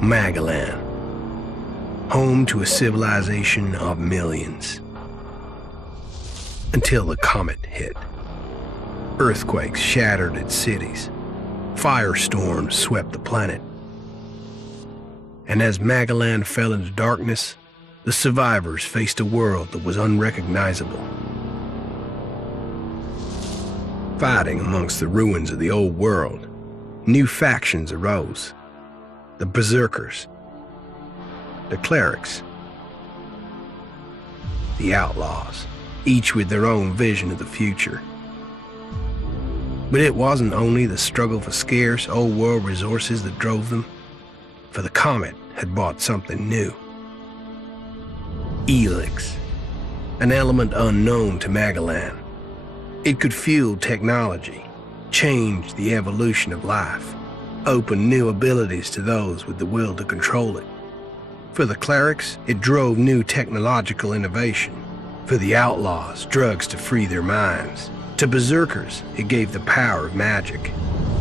Magellan, home to a civilization of millions. Until the comet hit. Earthquakes shattered its cities. Firestorms swept the planet. And as Magellan fell into darkness, the survivors faced a world that was unrecognizable. Fighting amongst the ruins of the old world, new factions arose. The Berserkers, the Clerics, the Outlaws, each with their own vision of the future. But it wasn't only the struggle for scarce old world resources that drove them, for the comet had brought something new. ELEX, an element unknown to Magellan. It could fuel technology, change the evolution of life, open new abilities to those with the will to control it. For the Clerics, it drove new technological innovation. For the Outlaws, drugs to free their minds. To Berserkers, it gave the power of magic.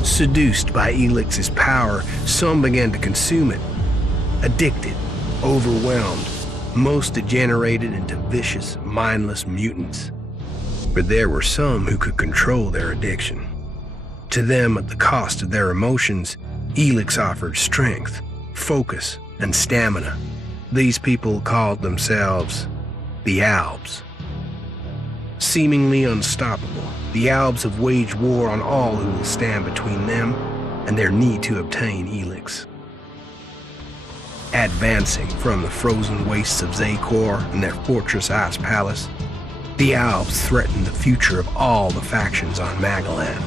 Seduced by ELEX's power, some began to consume it. Addicted, overwhelmed, most degenerated into vicious, mindless mutants. But there were some who could control their addiction. To them, at the cost of their emotions, ELEX offered strength, focus, and stamina. These people called themselves the Albs. Seemingly unstoppable, the Albs have waged war on all who will stand between them and their need to obtain ELEX. Advancing from the frozen wastes of Zakor and their fortress ice palace, the Albs threaten the future of all the factions on Magellan.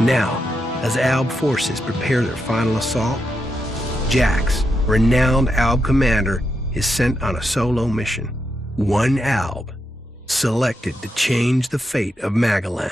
Now, as Alb forces prepare their final assault, Jax, renowned Alb commander, is sent on a solo mission. One Alb, selected to change the fate of Magellan.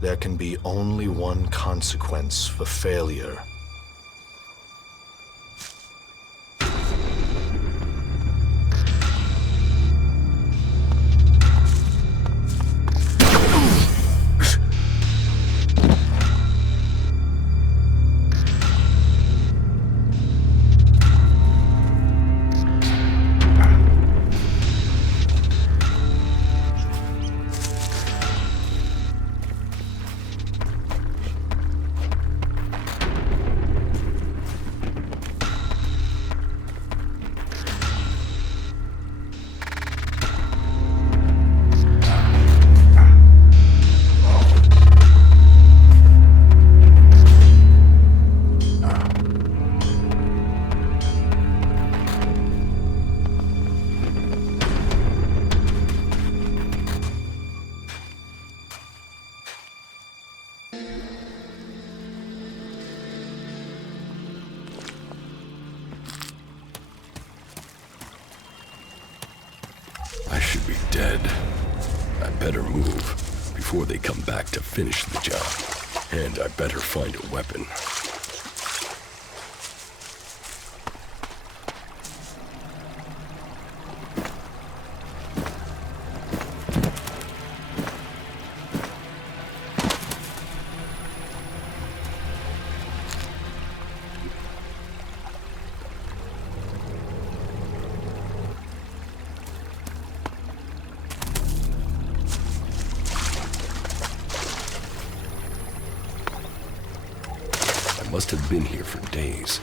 There can be only one consequence for failure. better move before they come back to finish the job. And I better find a weapon. I must have been here for days.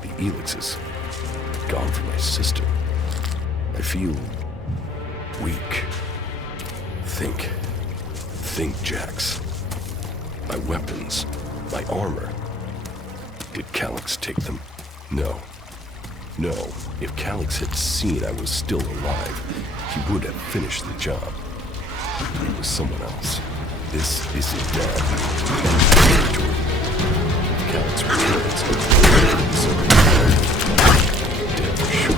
The ELEX is gone from my system. I feel weak. Think, Jax. My weapons, my armor. Did Calyx take them? No. If Calyx had seen I was still alive, he would have finished the job. It was someone else. This isn't dead. Calyx returns. So dead for sure.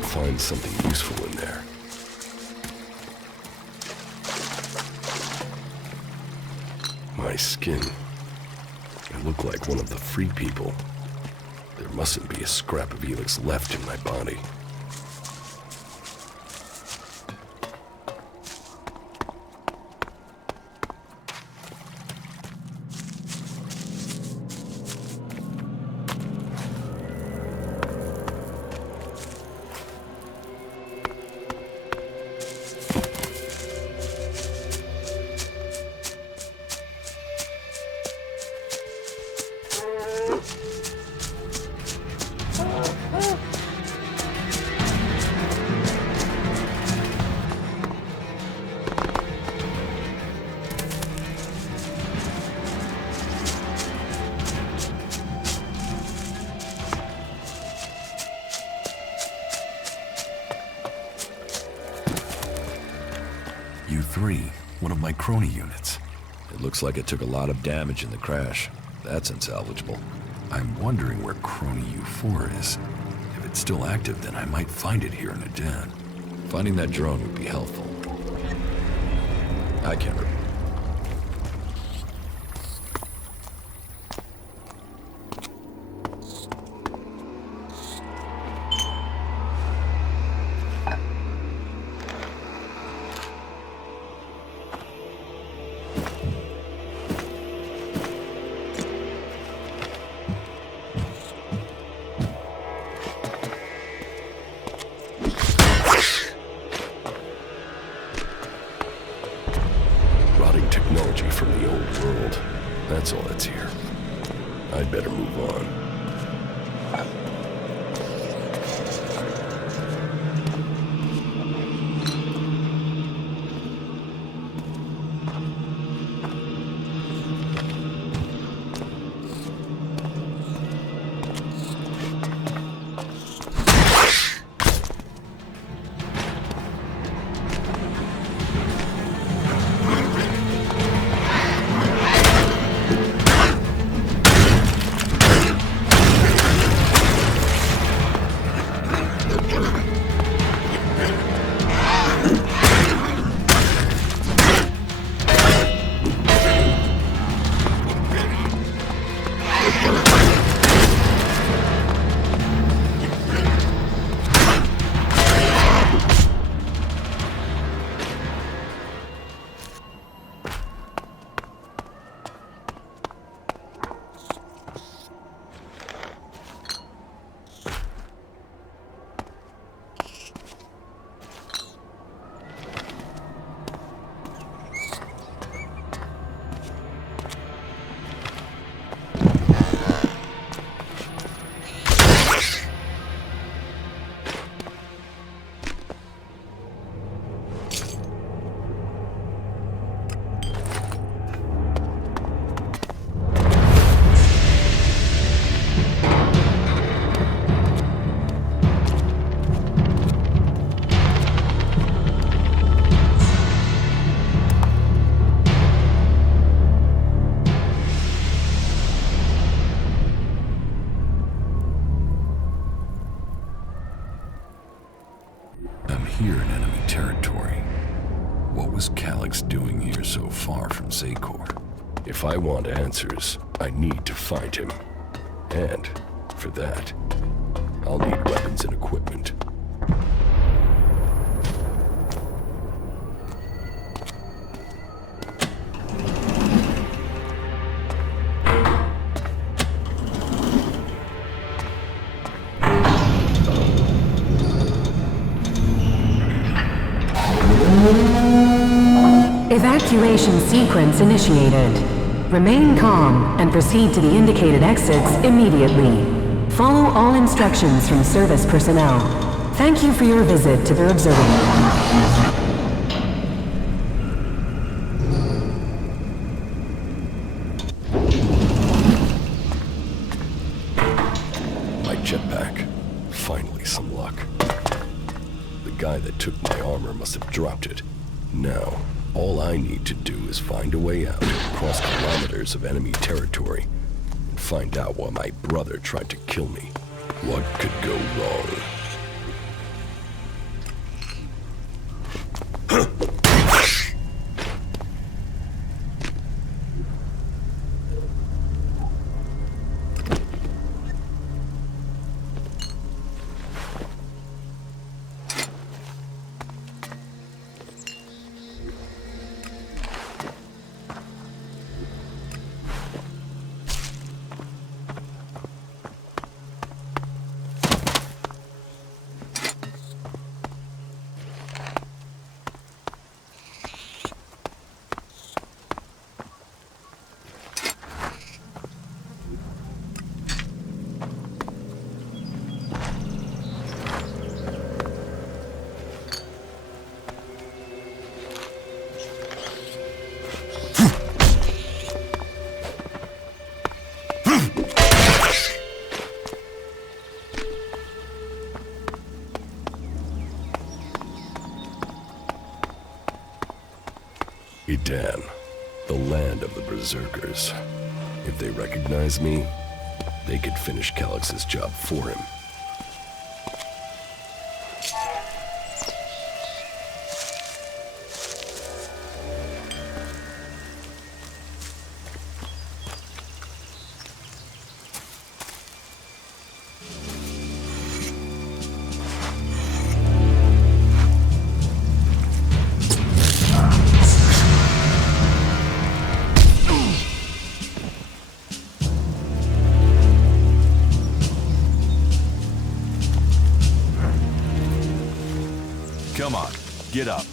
Find something useful in there. My skin. I look like one of the free people. There mustn't be a scrap of ELEX left in my body. U3, one of my crony units. It looks like it took a lot of damage in the crash. That's unsalvageable. I'm wondering where crony U4 is. If it's still active, then I might find it here in a den. Finding that drone would be helpful. I can't remember. here in enemy territory. What was Calyx doing here so far from Zakor? If I want answers, I need to find him. And, for that, I'll need weapons and equipment. Evacuation sequence initiated. Remain calm and proceed to the indicated exits immediately. Follow all instructions from service personnel. Thank you for your visit to the observatory. My jetpack. Finally some luck. The guy that took my armor must have dropped it. Now, all I need to do is find a way out across kilometers of enemy territory and find out why my brother tried to kill me. What could go wrong? Edan, the land of the Berserkers. If they recognize me, they could finish Calyx's job for him. Come on, get up.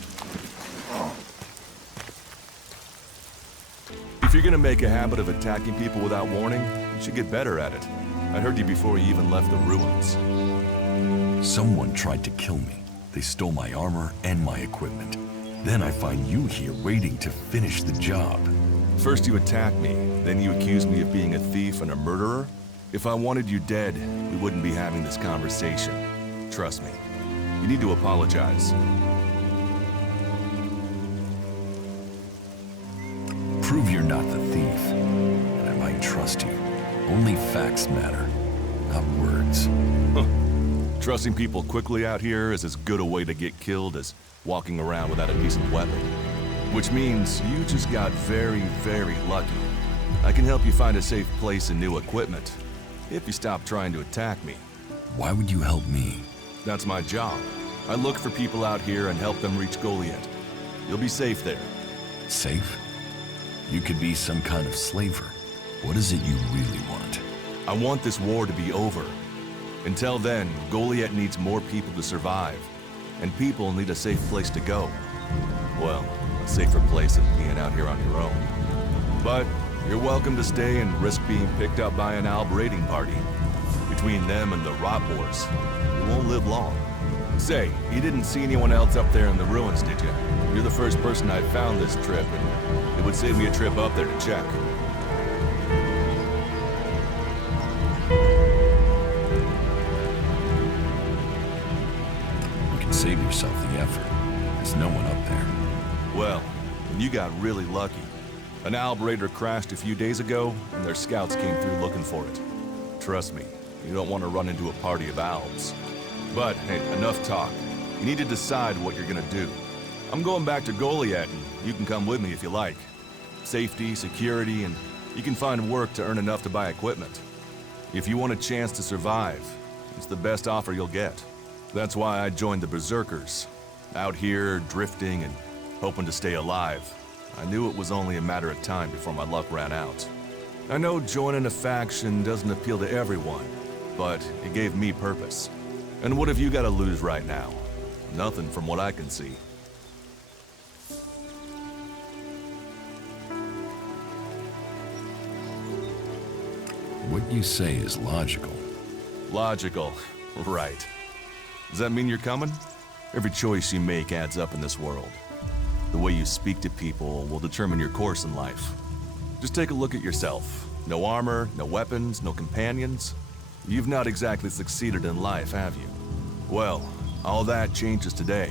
If you're gonna make a habit of attacking people without warning, you should get better at it. I heard you before you even left the ruins. Someone tried to kill me. They stole my armor and my equipment. Then I find you here waiting to finish the job. First you attack me, then you accuse me of being a thief and a murderer? If I wanted you dead, we wouldn't be having this conversation. Trust me. You need to apologize. Prove you're not the thief, and I might trust you. Only facts matter, not words. Trusting people quickly out here is as good a way to get killed as walking around without a decent weapon. Which means you just got very, very lucky. I can help you find a safe place and new equipment, if you stop trying to attack me. Why would you help me? That's my job. I look for people out here and help them reach Goliath. You'll be safe there. Safe? You could be some kind of slaver. What is it you really want? I want this war to be over. Until then, Goliath needs more people to survive. And people need a safe place to go. Well, a safer place than being out here on your own. But you're welcome to stay and risk being picked up by an Alb raiding party. Between them and the Rot Wars, you won't live long. Say, you didn't see anyone else up there in the ruins, did you? You're the first person I found this trip, and it would save me a trip up there to check. You can save yourself the effort. There's no one up there. Well, you got really lucky. An Alb raider crashed a few days ago, and their scouts came through looking for it. Trust me, you don't want to run into a party of Albs. But, hey, enough talk. You need to decide what you're gonna do. I'm going back to Goliath, and you can come with me if you like. Safety, security, and you can find work to earn enough to buy equipment. If you want a chance to survive, it's the best offer you'll get. That's why I joined the Berserkers. Out here, drifting and hoping to stay alive. I knew it was only a matter of time before my luck ran out. I know joining a faction doesn't appeal to everyone, but it gave me purpose. And what have you got to lose right now? Nothing from what I can see. What you say is logical. Logical, right. Does that mean you're coming? Every choice you make adds up in this world. The way you speak to people will determine your course in life. Just take a look at yourself. No armor, no weapons, no companions. You've not exactly succeeded in life, have you? Well, all that changes today.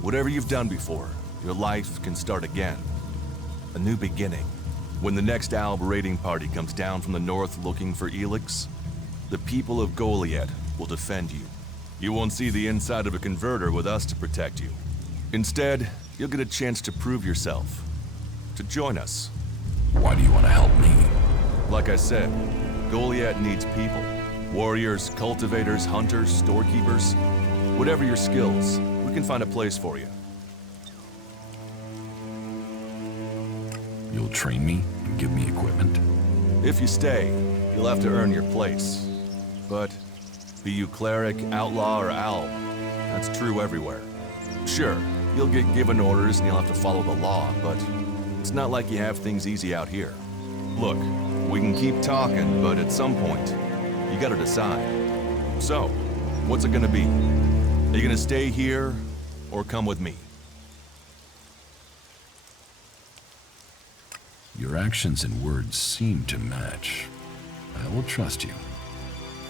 Whatever you've done before, your life can start again. A new beginning. When the next Alb raiding party comes down from the north looking for ELEX, the people of Goliath will defend you. You won't see the inside of a converter with us to protect you. Instead, you'll get a chance to prove yourself. To join us. Why do you want to help me? Like I said, Goliath needs people. Warriors, cultivators, hunters, storekeepers. Whatever your skills, we can find a place for you. You'll train me and give me equipment? If you stay, you'll have to earn your place. But be you cleric, outlaw, or owl, that's true everywhere. Sure, you'll get given orders and you'll have to follow the law, but it's not like you have things easy out here. Look, we can keep talking, but at some point, you gotta decide. So, what's it gonna be? Are you gonna stay here, or come with me? Your actions and words seem to match. I will trust you.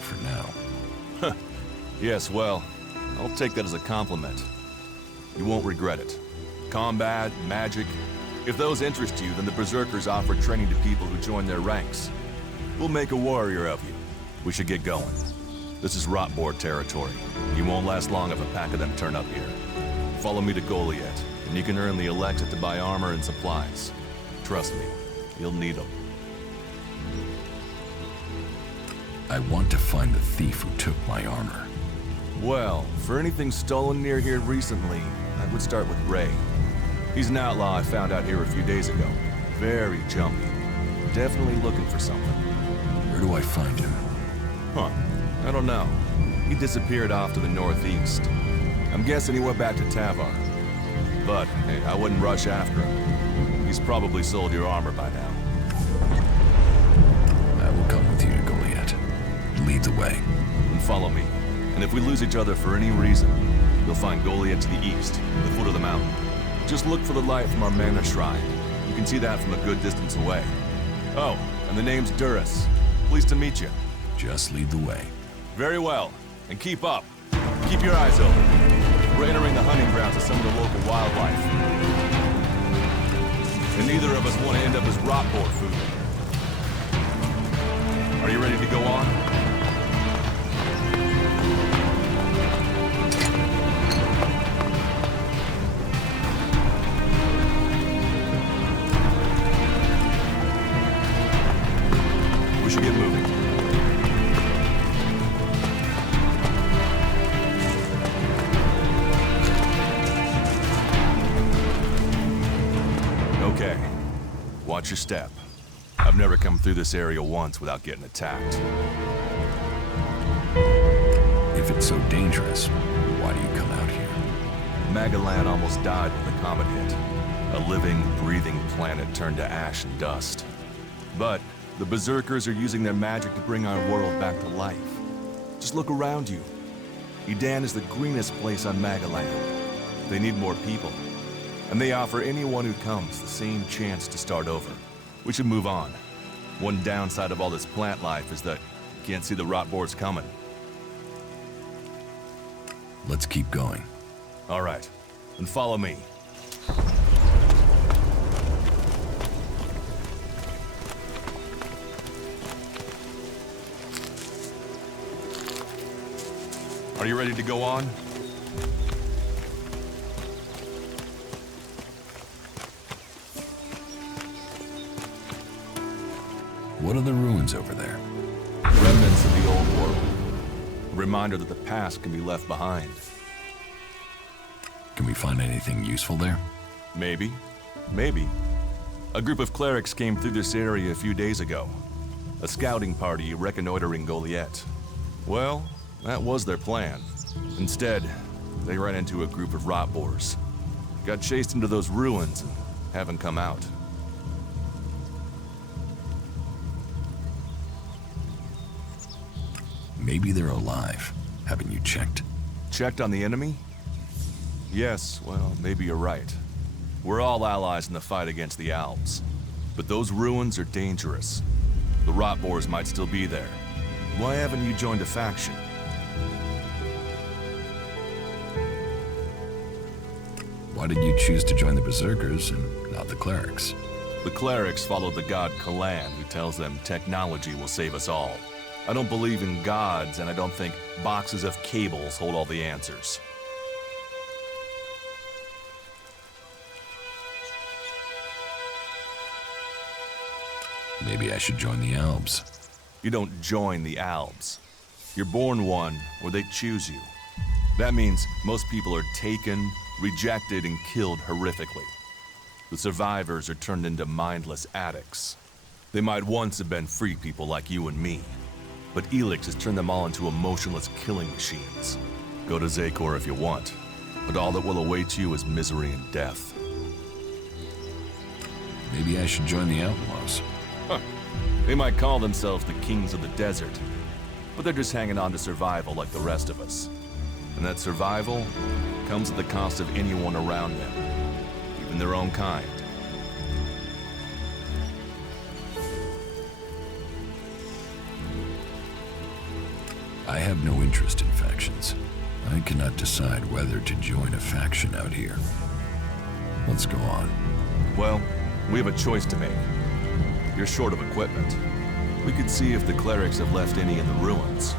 For now. Yes, well, I'll take that as a compliment. You won't regret it. Combat, magic. If those interest you, then the Berserkers offer training to people who join their ranks. We'll make a warrior of you. We should get going. This is Rotboard territory. You won't last long if a pack of them turn up here. Follow me to Goliath, and you can earn the ELEX to buy armor and supplies. Trust me, you'll need them. I want to find the thief who took my armor. Well, for anything stolen near here recently, I would start with Ray. He's an outlaw I found out here a few days ago. Very jumpy. Definitely looking for something. Where do I find him? Huh. I don't know. He disappeared off to the northeast. I'm guessing he went back to Tavar. But, hey, I wouldn't rush after him. He's probably sold your armor by now. I will come with you to Goliath. Lead the way. And follow me. And if we lose each other for any reason, you'll find Goliath to the east, the foot of the mountain. Just look for the light from our mana shrine. You can see that from a good distance away. Oh, and the name's Duras. Pleased to meet you. Just lead the way. Very well. And keep up. Keep your eyes open. We're entering the hunting grounds of some of the local wildlife. And neither of us want to end up as Rotboard food. Are you ready to go on? We should get moving. Okay. Watch your step. I've never come through this area once without getting attacked. If it's so dangerous, why do you come out here? Magalan almost died when the comet hit. A living, breathing planet turned to ash and dust. But the Berserkers are using their magic to bring our world back to life. Just look around you. Edan is the greenest place on Magalan. They need more people. And they offer anyone who comes the same chance to start over. We should move on. One downside of all this plant life is that you can't see the Rotboards coming. Let's keep going. All right, then follow me. Are you ready to go on? What are the ruins over there? Remnants of the old world. A reminder that the past can be left behind. Can we find anything useful there? Maybe. Maybe. A group of clerics came through this area a few days ago. A scouting party reconnoitering Goliath. Well, that was their plan. Instead, they ran into a group of rot boars. Got chased into those ruins and haven't come out. Maybe they're alive. Haven't you checked? Checked on the enemy? Yes, well, maybe you're right. We're all allies in the fight against the Alps. But those ruins are dangerous. The rot boars might still be there. Why haven't you joined a faction? Why did you choose to join the Berserkers and not the clerics? The clerics follow the god Kalan, who tells them technology will save us all. I don't believe in gods, and I don't think boxes of cables hold all the answers. Maybe I should join the Alps. You don't join the Alps. You're born one, or they choose you. That means most people are taken, rejected, and killed horrifically. The survivors are turned into mindless addicts. They might once have been free people like you and me, but ELEX has turned them all into emotionless killing machines. Go to Zakor if you want, but all that will await you is misery and death. Maybe I should join the Outlaws. They might call themselves the kings of the desert, but they're just hanging on to survival like the rest of us. And that survival comes at the cost of anyone around them, even their own kind. I have no interest in factions. I cannot decide whether to join a faction out here. Let's go on. Well, we have a choice to make. You're short of equipment. We could see if the clerics have left any in the ruins.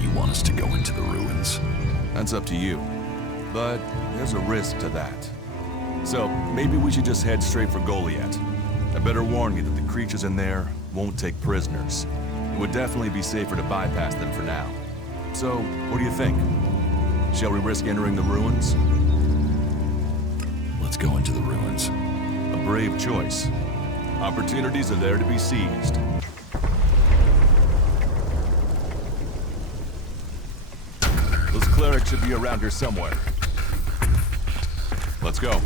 You want us to go into the ruins? That's up to you. But there's a risk to that. So maybe we should just head straight for Goliath. I better warn you that the creatures in there won't take prisoners. It would definitely be safer to bypass them for now. So, what do you think? Shall we risk entering the ruins? Let's go into the ruins. A brave choice. Opportunities are there to be seized. Those clerics should be around here somewhere. Let's go.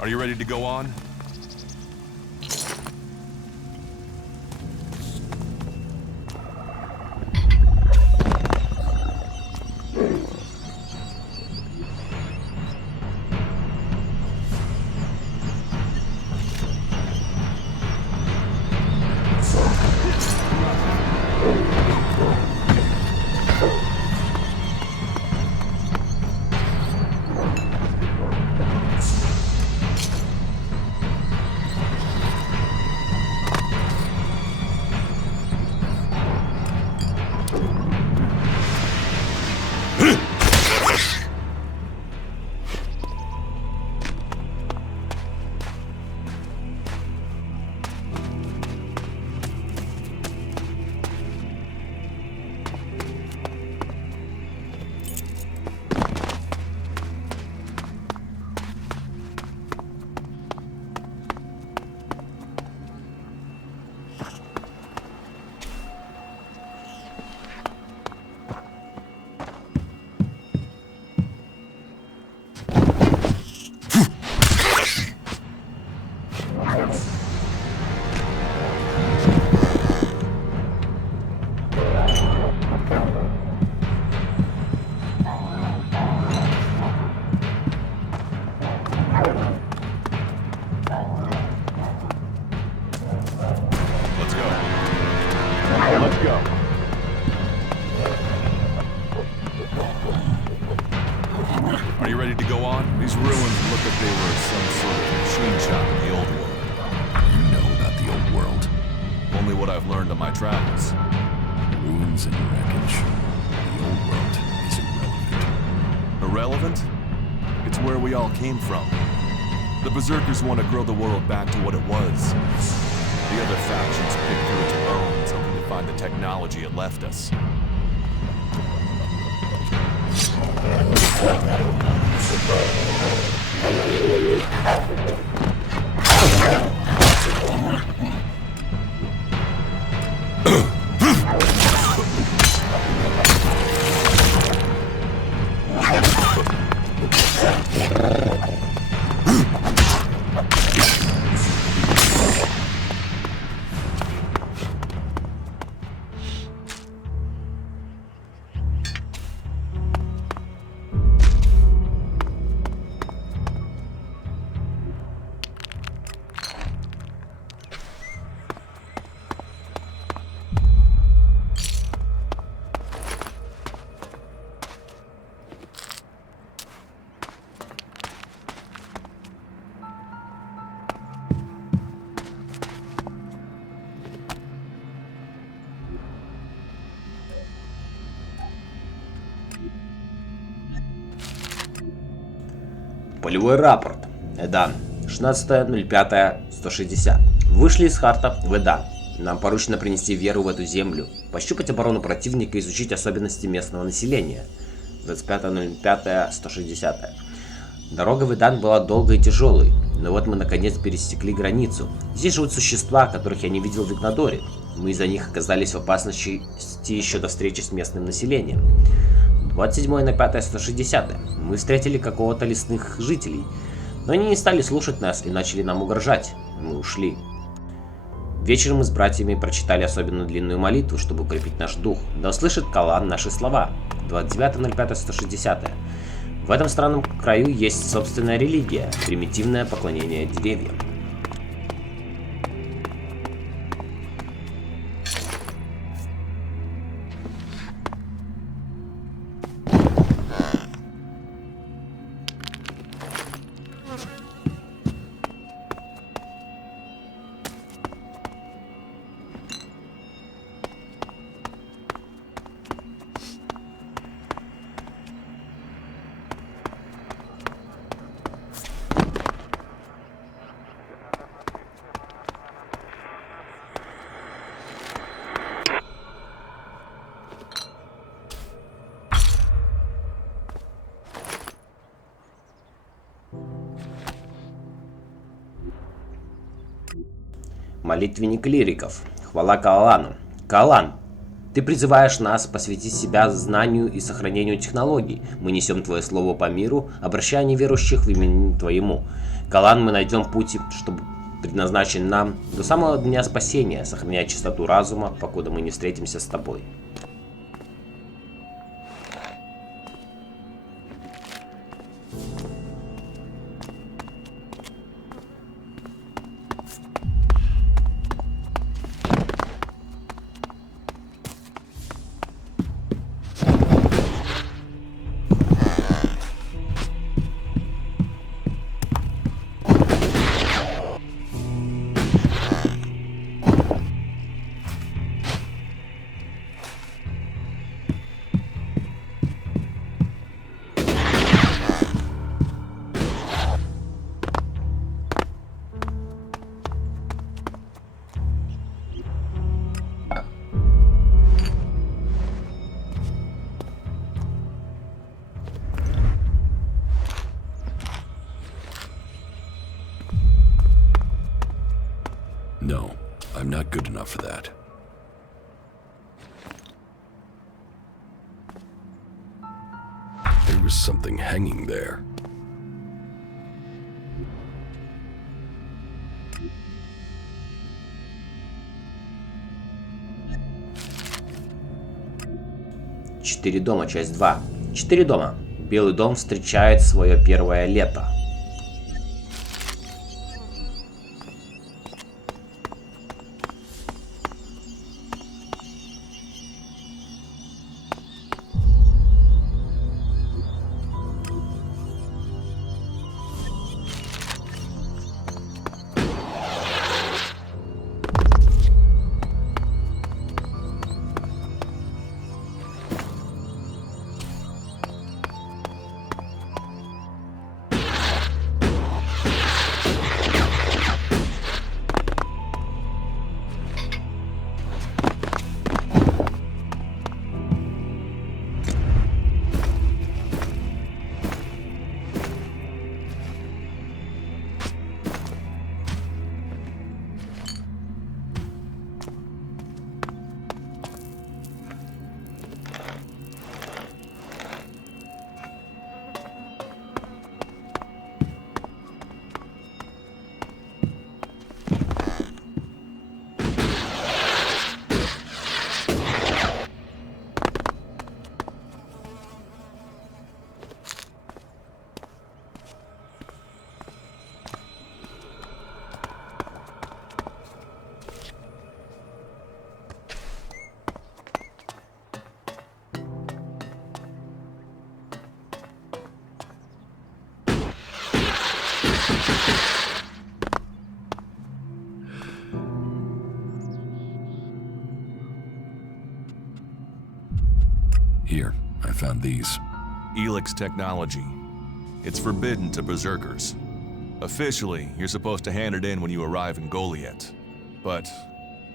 Are you ready to go on? Are you ready to go on? These ruins look like they were some sort of machine shop in the old world. You know about the old world. Only what I've learned on my travels. Ruins and wreckage. The old world is irrelevant. Irrelevant? It's where we all came from. The Berserkers want to grow the world back to what it was. The other factions pick through its bones, hoping to find the technology it left us. Полевой рапорт. Эдан. 16.05.160. Вышли из Харта в Эдан. Нам поручено принести веру в эту землю, пощупать оборону противника и изучить особенности местного населения. 25.05.160. Дорога в Эдан была долгой и тяжелой, но вот мы наконец пересекли границу. Здесь живут существа, которых я не видел в Игнадоре. Мы из-за них оказались в опасности еще до встречи с местным населением. 27.05.160. Мы встретили какого-то лесных жителей, но они не стали слушать нас и начали нам угрожать. Мы ушли. Вечером мы с братьями прочитали особенно длинную молитву, чтобы укрепить наш дух. Да услышит Калан наши слова. 29.05.160. В этом странном краю есть собственная религия, примитивное поклонение деревьям. Молитвенник клириков. Хвала Каалану. Каалан, ты призываешь нас посвятить себя знанию и сохранению технологий. Мы несем твое слово по миру, обращая неверующих в имени твоему. Каалан, мы найдем путь, чтобы предназначен нам до самого дня спасения, сохраняя чистоту разума, покуда мы не встретимся с тобой. No, I'm not good enough for that. There was something hanging there. «Четыре дома», часть 2. 4 дома. Белый дом встречает свое первое лето. Here, I found these. ELEX technology. It's forbidden to berserkers. Officially, you're supposed to hand it in when you arrive in Goliath. But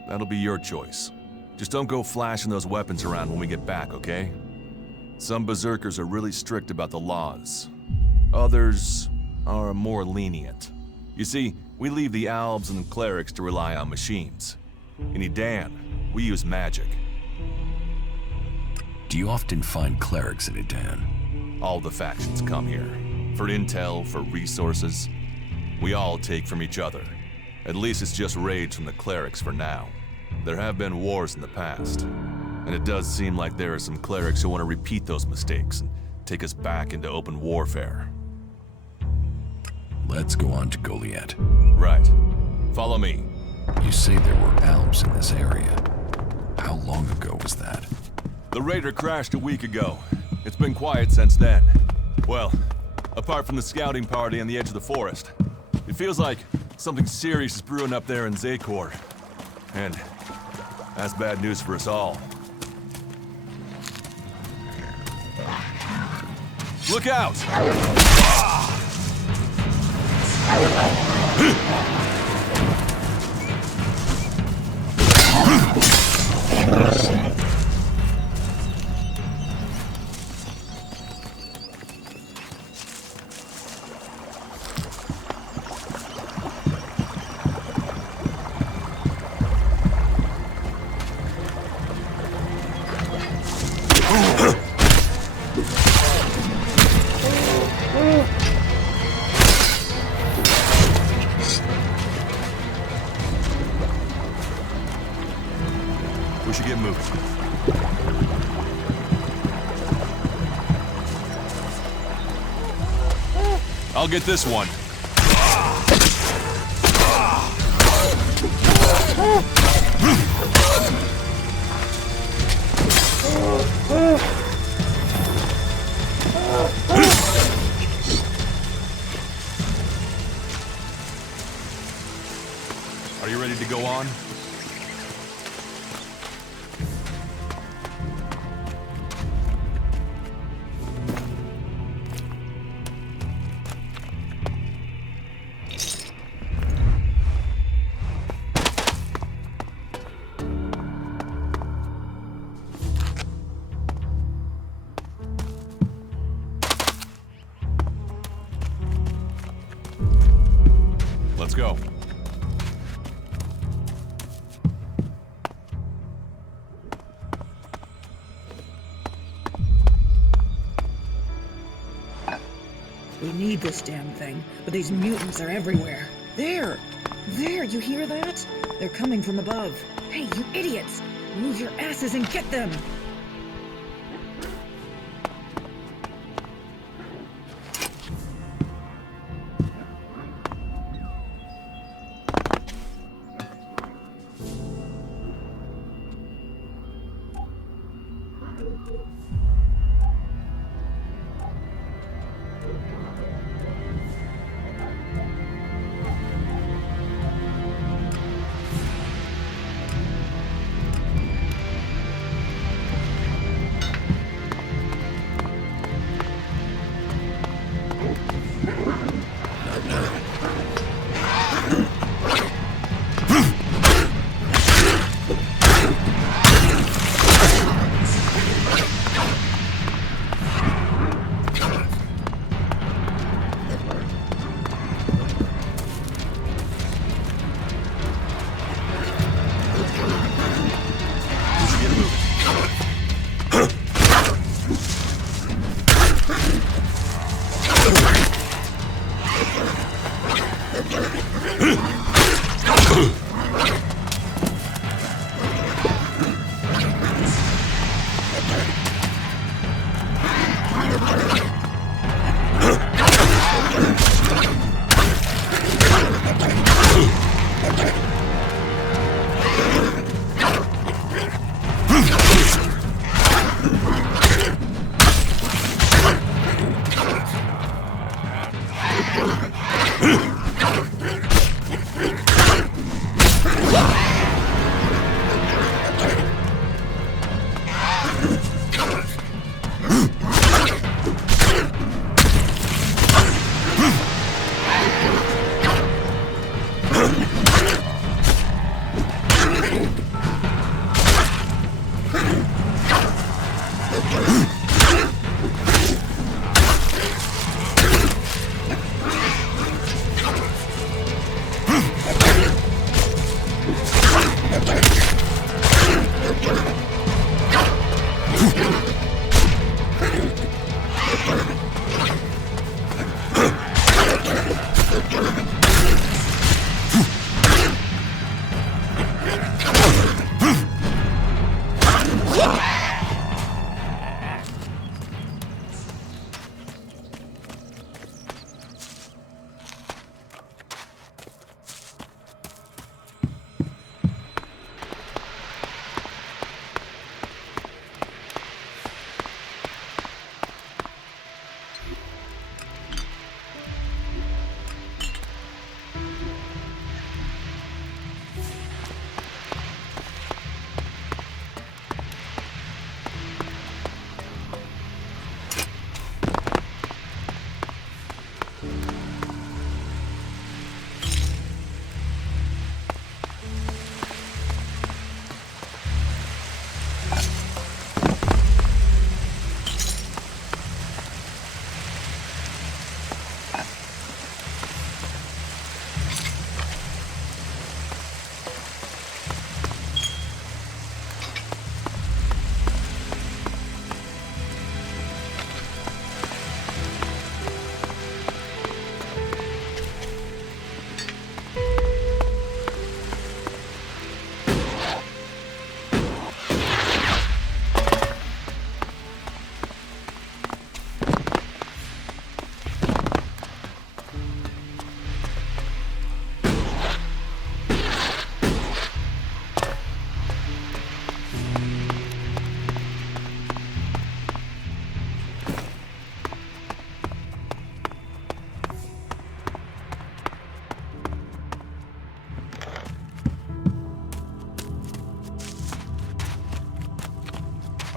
that'll be your choice. Just don't go flashing those weapons around when we get back, okay? Some berserkers are really strict about the laws. Others are more lenient. You see, we leave the Albs and clerics to rely on machines. In Edan, we use magic. Do you often find clerics in Edan? All the factions come here. For intel, for resources. We all take from each other. At least it's just raids from the clerics for now. There have been wars in the past. And it does seem like there are some clerics who want to repeat those mistakes and take us back into open warfare. Let's go on to Goliath. Right. Follow me. You say there were Alps in this area. How long ago was that? The raider crashed a week ago. It's been quiet since then. Well, apart from the scouting party on the edge of the forest. It feels like something serious is brewing up there in Zakor. And that's bad news for us all. Look out! We should get moving. I'll get this one. Are you ready to go on? Let's go. We need this damn thing, but these mutants are everywhere. There! There, you hear that? They're coming from above. Hey, you idiots! Move your asses and get them!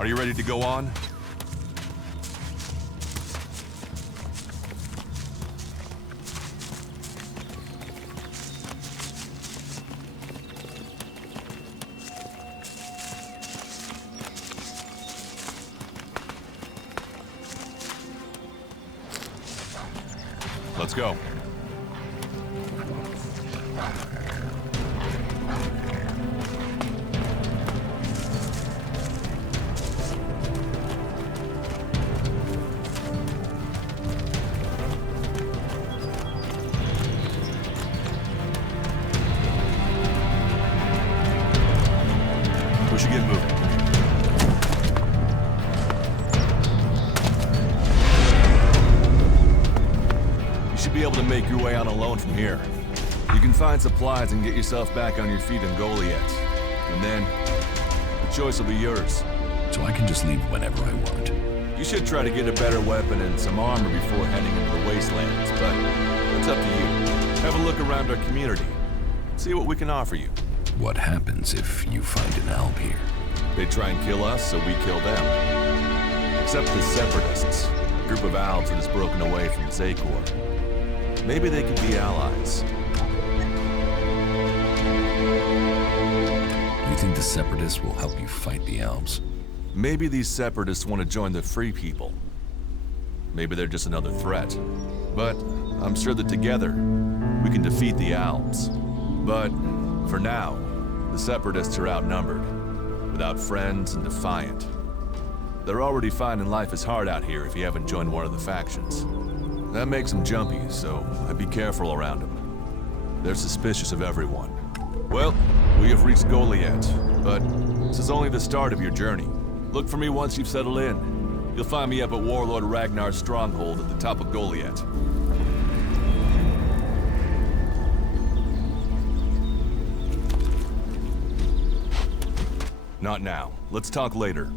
Are you ready to go on? Let's go. We should get moving. You should be able to make your way out alone from here. You can find supplies and get yourself back on your feet in Goliath. And then, the choice will be yours. So I can just leave whenever I want. You should try to get a better weapon and some armor before heading into the wastelands, but it's up to you. Have a look around our community. See what we can offer you. What happens if you find an alb here? They try and kill us, so we kill them. Except the Separatists, a group of Albs that has broken away from Zakor. Maybe they could be allies. You think the Separatists will help you fight the Albs? Maybe these Separatists want to join the Free People. Maybe they're just another threat. But I'm sure that together, we can defeat the Albs. But for now, the Separatists are outnumbered, without friends and defiant. They're already finding life is hard out here if you haven't joined one of the factions. That makes them jumpy, so I'd be careful around them. They're suspicious of everyone. Well, we have reached Goliath, but this is only the start of your journey. Look for me once you've settled in. You'll find me up at Warlord Ragnar's stronghold at the top of Goliath. Not now. Let's talk later.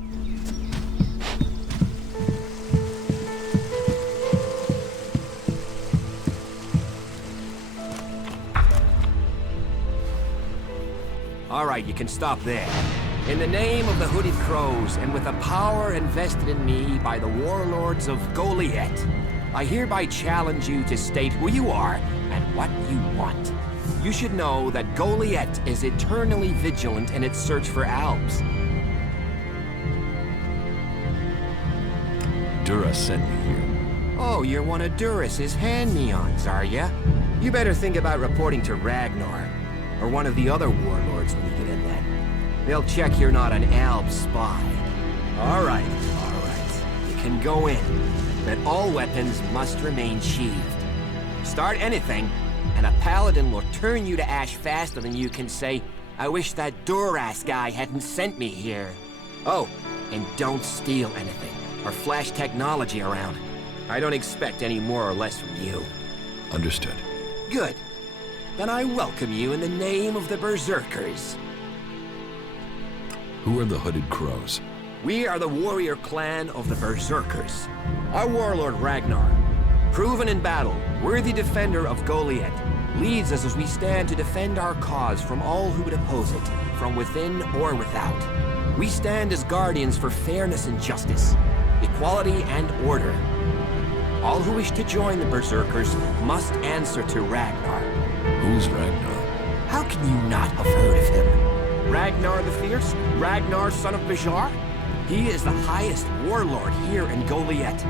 All right, you can stop there. In the name of the Hooded Crows, and with the power invested in me by the warlords of Goliath, I hereby challenge you to state who you are and what you want. You should know that Goliath is eternally vigilant in its search for Albs. Dura sent me here. Oh, you're one of Duras's hand-me-ons, are ya? You better think about reporting to Ragnar, or one of the other warlords when you get in there. They'll check you're not an Alb spy. All right. You can go in, but all weapons must remain sheathed. Start anything, and a paladin will turn you to ash faster than you can say, I wish that Duras guy hadn't sent me here. Oh, and don't steal anything, or flash technology around. I don't expect any more or less from you. Understood. Good. Then I welcome you in the name of the Berserkers. Who are the Hooded Crows? We are the warrior clan of the Berserkers. Our warlord Ragnar, proven in battle, worthy defender of Goliath, leads us as we stand to defend our cause from all who would oppose it, from within or without. We stand as guardians for fairness and justice, equality and order. All who wish to join the Berserkers must answer to Ragnar. Who's Ragnar? How can you not have heard of him? Ragnar the Fierce? Ragnar, son of Bajar? He is the highest warlord here in Goliath.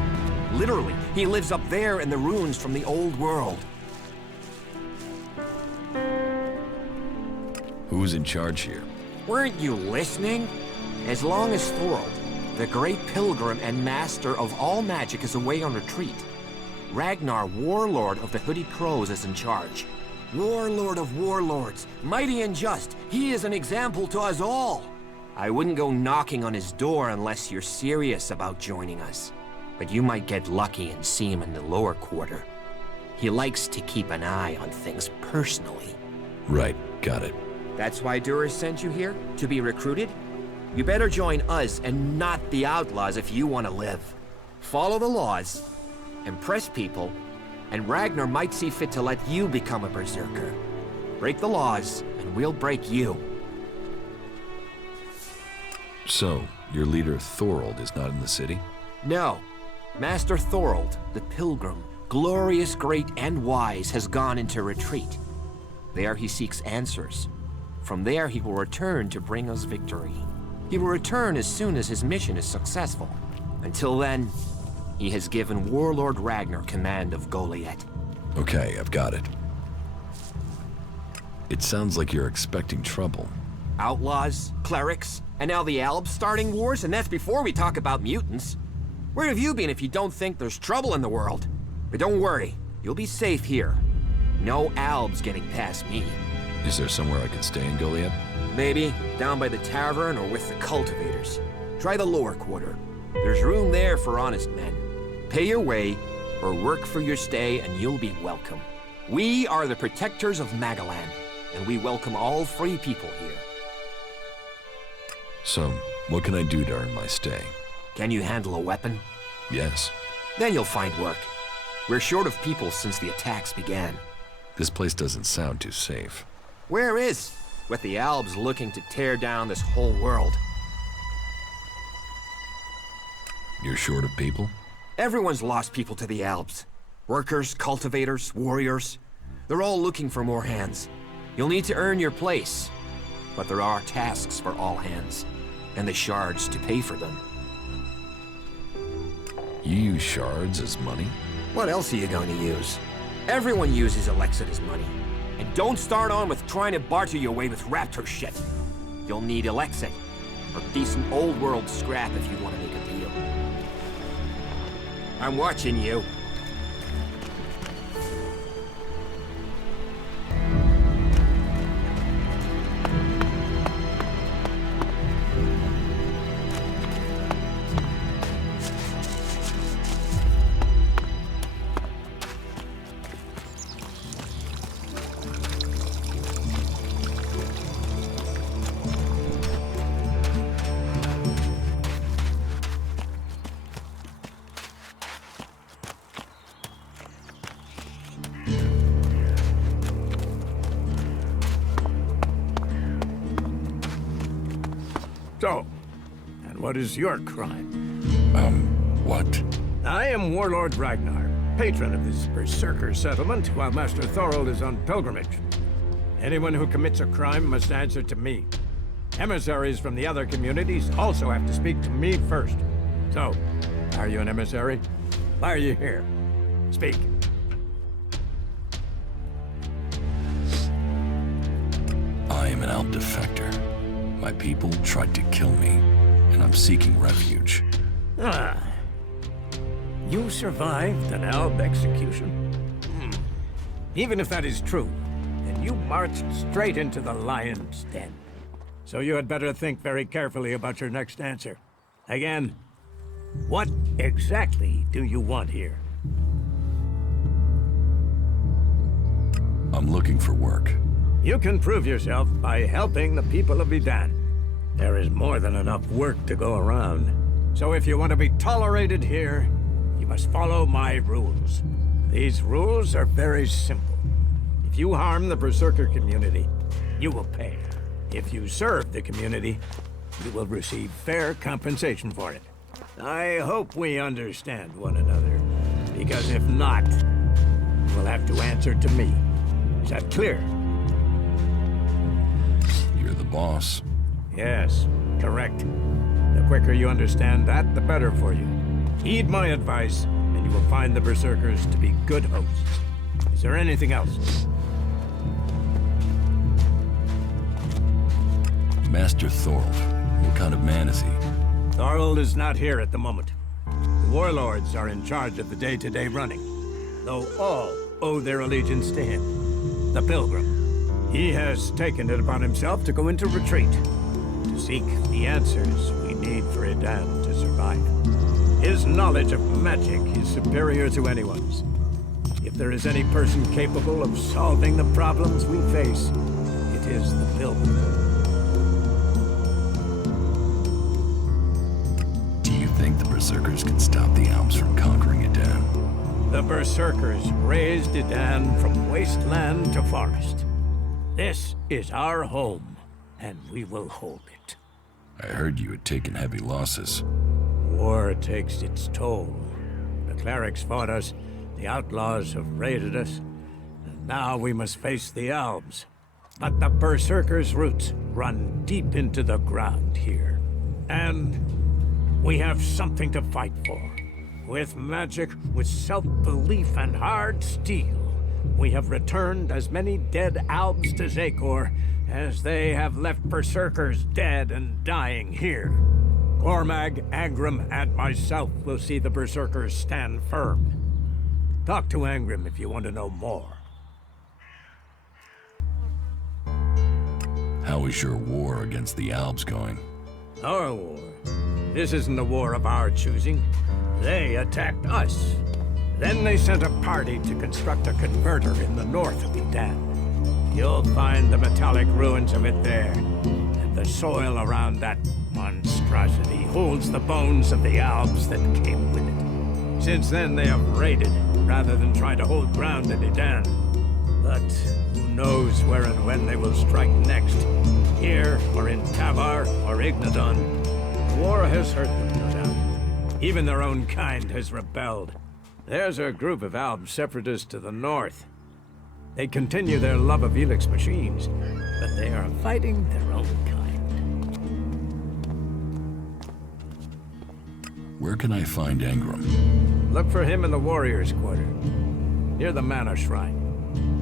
Literally, he lives up there in the ruins from the old world. Who's in charge here? Weren't you listening? As long as Thorold, the great pilgrim and master of all magic, is away on retreat, Ragnar, warlord of the Hooded Crows, is in charge. Warlord of warlords, mighty and just, he is an example to us all. I wouldn't go knocking on his door unless you're serious about joining us. But you might get lucky and see him in the lower quarter. He likes to keep an eye on things personally. Right, got it. That's why Duras sent you here? To be recruited? You better join us and not the outlaws if you want to live. Follow the laws, impress people, and Ragnar might see fit to let you become a berserker. Break the laws, and we'll break you. So, your leader Thorold is not in the city? No. Master Thorold, the pilgrim, glorious, great, and wise, has gone into retreat. There he seeks answers. From there he will return to bring us victory. He will return as soon as his mission is successful. Until then, he has given Warlord Ragnar command of Goliath. Okay, I've got it. It sounds like you're expecting trouble. Outlaws, clerics, and now the Albs starting wars, and that's before we talk about mutants. Where have you been if you don't think there's trouble in the world? But don't worry, you'll be safe here. No Albs getting past me. Is there somewhere I can stay in Goliath? Maybe down by the tavern or with the cultivators. Try the lower quarter. There's room there for honest men. Pay your way or work for your stay and you'll be welcome. We are the protectors of Magalan, and we welcome all free people here. So, what can I do to earn my stay? Can you handle a weapon? Yes. Then you'll find work. We're short of people since the attacks began. This place doesn't sound too safe. Where is? With the Albs looking to tear down this whole world. You're short of people? Everyone's lost people to the Albs. Workers, cultivators, warriors. They're all looking for more hands. You'll need to earn your place. But there are tasks for all hands. And the shards to pay for them. You use shards as money? What else are you going to use? Everyone uses ELEX as money. And don't start on with trying to barter your way with raptor shit. You'll need ELEX or decent old world scrap if you want to make a deal. I'm watching you. So, and what is your crime? What? I am Warlord Ragnar, patron of this Berserker settlement, while Master Thorald is on pilgrimage. Anyone who commits a crime must answer to me. Emissaries from the other communities also have to speak to me first. So, are you an emissary? Why are you here? Speak. I am an Alp defector. My people tried to kill me, and I'm seeking refuge. Ah. You survived an Alb execution? Even if that is true, then you marched straight into the lion's den. So you had better think very carefully about your next answer. Again, what exactly do you want here? I'm looking for work. You can prove yourself by helping the people of Edan. There is more than enough work to go around. So if you want to be tolerated here, you must follow my rules. These rules are very simple. If you harm the Berserker community, you will pay. If you serve the community, you will receive fair compensation for it. I hope we understand one another, because if not, you will have to answer to me. Is that clear? You're the boss. Yes, correct. The quicker you understand that, the better for you. Heed my advice, and you will find the Berserkers to be good hosts. Is there anything else? Master Thorald. What kind of man is he? Thorald is not here at the moment. The warlords are in charge of the day-to-day running, though all owe their allegiance to him, the Pilgrim. He has taken it upon himself to go into retreat, to seek the answers we need for Edan to survive. His knowledge of magic is superior to anyone's. If there is any person capable of solving the problems we face, it is the Pilgrim. Do you think the Berserkers can stop the Alps from conquering Edan? The Berserkers raised Edan from wasteland to forest. This is our home, and we will hold it. I heard you had taken heavy losses. War takes its toll. The clerics fought us, the outlaws have raided us, and now we must face the Albs. But the Berserkers' roots run deep into the ground here. And we have something to fight for. With magic, with self-belief and hard steel, we have returned as many dead Albs to Zakor as they have left Berserkers dead and dying here. Cormag, Angrim, and myself will see the Berserkers stand firm. Talk to Angrim if you want to know more. How is your war against the Albs going? Our war? This isn't a war of our choosing. They attacked us. Then they sent a party to construct a converter in the north of Eden. You'll find the metallic ruins of it there. And the soil around that monstrosity holds the bones of the Albs that came with it. Since then, they have raided, rather than try to hold ground in Eden. But who knows where and when they will strike next? Here, or in Tavar, or Ignadon. War has hurt them, no doubt. Even their own kind has rebelled. There's a group of Alb separatists to the north. They continue their love of ELEX machines, but they are fighting their own kind. Where can I find Engram? Look for him in the Warriors' Quarter, near the Mana Shrine.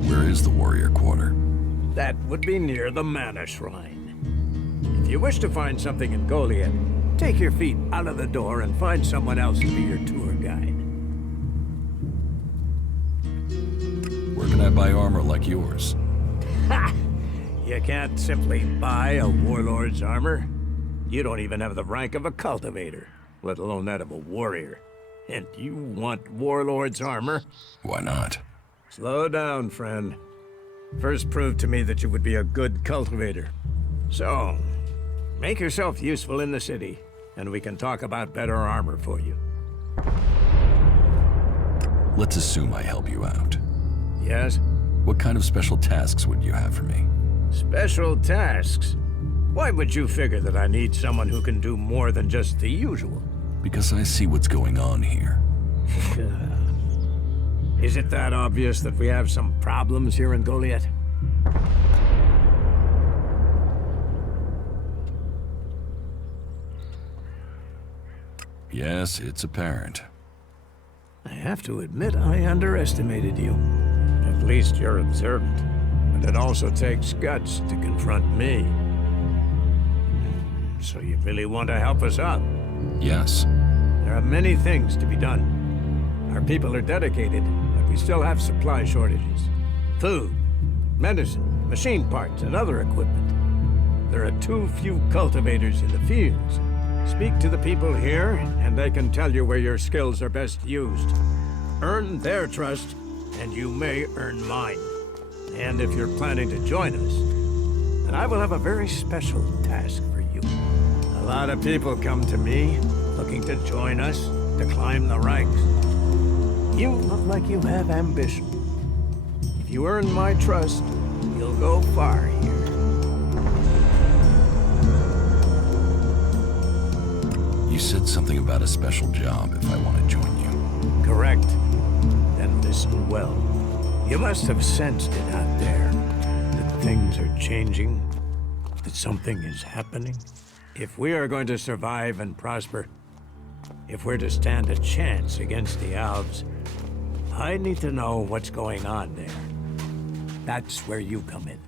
Where is the Warrior Quarter? That would be near the Mana Shrine. If you wish to find something in Goliath, take your feet out of the door and find someone else to be your tour guide. Where can I buy armor like yours? Ha! You can't simply buy a warlord's armor. You don't even have the rank of a cultivator, let alone that of a warrior. And you want warlord's armor? Why not? Slow down, friend. First prove to me that you would be a good cultivator. So, make yourself useful in the city, and we can talk about better armor for you. Let's assume I help you out. Yes? What kind of special tasks would you have for me? Special tasks? Why would you figure that I need someone who can do more than just the usual? Because I see what's going on here. Is it that obvious that we have some problems here in Goliath? Yes, it's apparent. I have to admit I underestimated you. At least you're observant. But it also takes guts to confront me. So you really want to help us out? Yes. There are many things to be done. Our people are dedicated, but we still have supply shortages. Food, medicine, machine parts, and other equipment. There are too few cultivators in the fields. Speak to the people here, and they can tell you where your skills are best used. Earn their trust, and you may earn mine. And if you're planning to join us, then I will have a very special task for you. A lot of people come to me, looking to join us, to climb the ranks. You look like you have ambition. If you earn my trust, you'll go far here. You said something about a special job if I want to join you. Correct. Then listen well. You must have sensed it out there, that things are changing, that something is happening. If we are going to survive and prosper, if we're to stand a chance against the Albs, I need to know what's going on there. That's where you come in.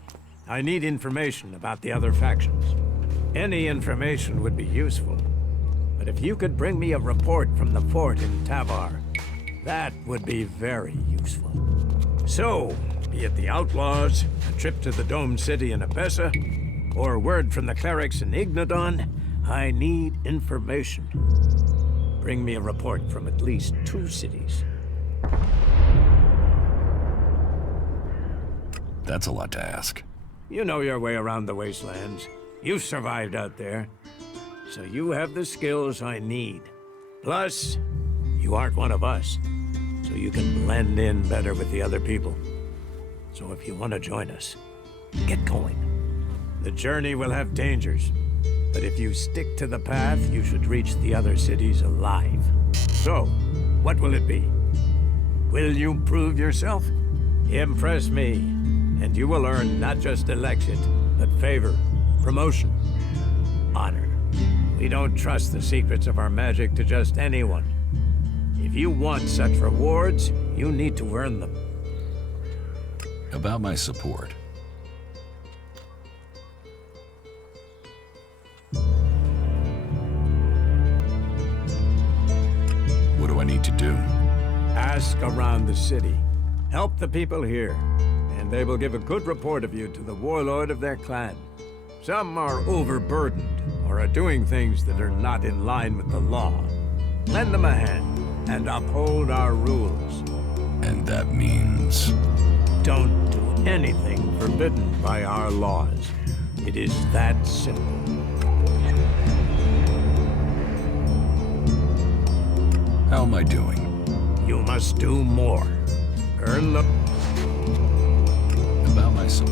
I need information about the other factions. Any information would be useful. But if you could bring me a report from the fort in Tavar, that would be very useful. So, be it the Outlaws, a trip to the Domed City in Abessa, or word from the clerics in Ignadon, I need information. Bring me a report from at least 2 cities. That's a lot to ask. You know your way around the wastelands. You've survived out there. So you have the skills I need. Plus, you aren't one of us. So you can blend in better with the other people. So if you want to join us, get going. The journey will have dangers. But if you stick to the path, you should reach the other cities alive. So, what will it be? Will you prove yourself? Impress me, and you will earn not just ELEX, but favor, promotion, honor. We don't trust the secrets of our magic to just anyone. If you want such rewards, you need to earn them. About my support. What do I need to do? Ask around the city. Help the people here, and they will give a good report of you to the warlord of their clan. Some are overburdened, or are doing things that are not in line with the law. Lend them a hand, and uphold our rules. And that means... Don't do anything forbidden by our laws. It is that simple. How am I doing? You must do more. Earn the... About my soul.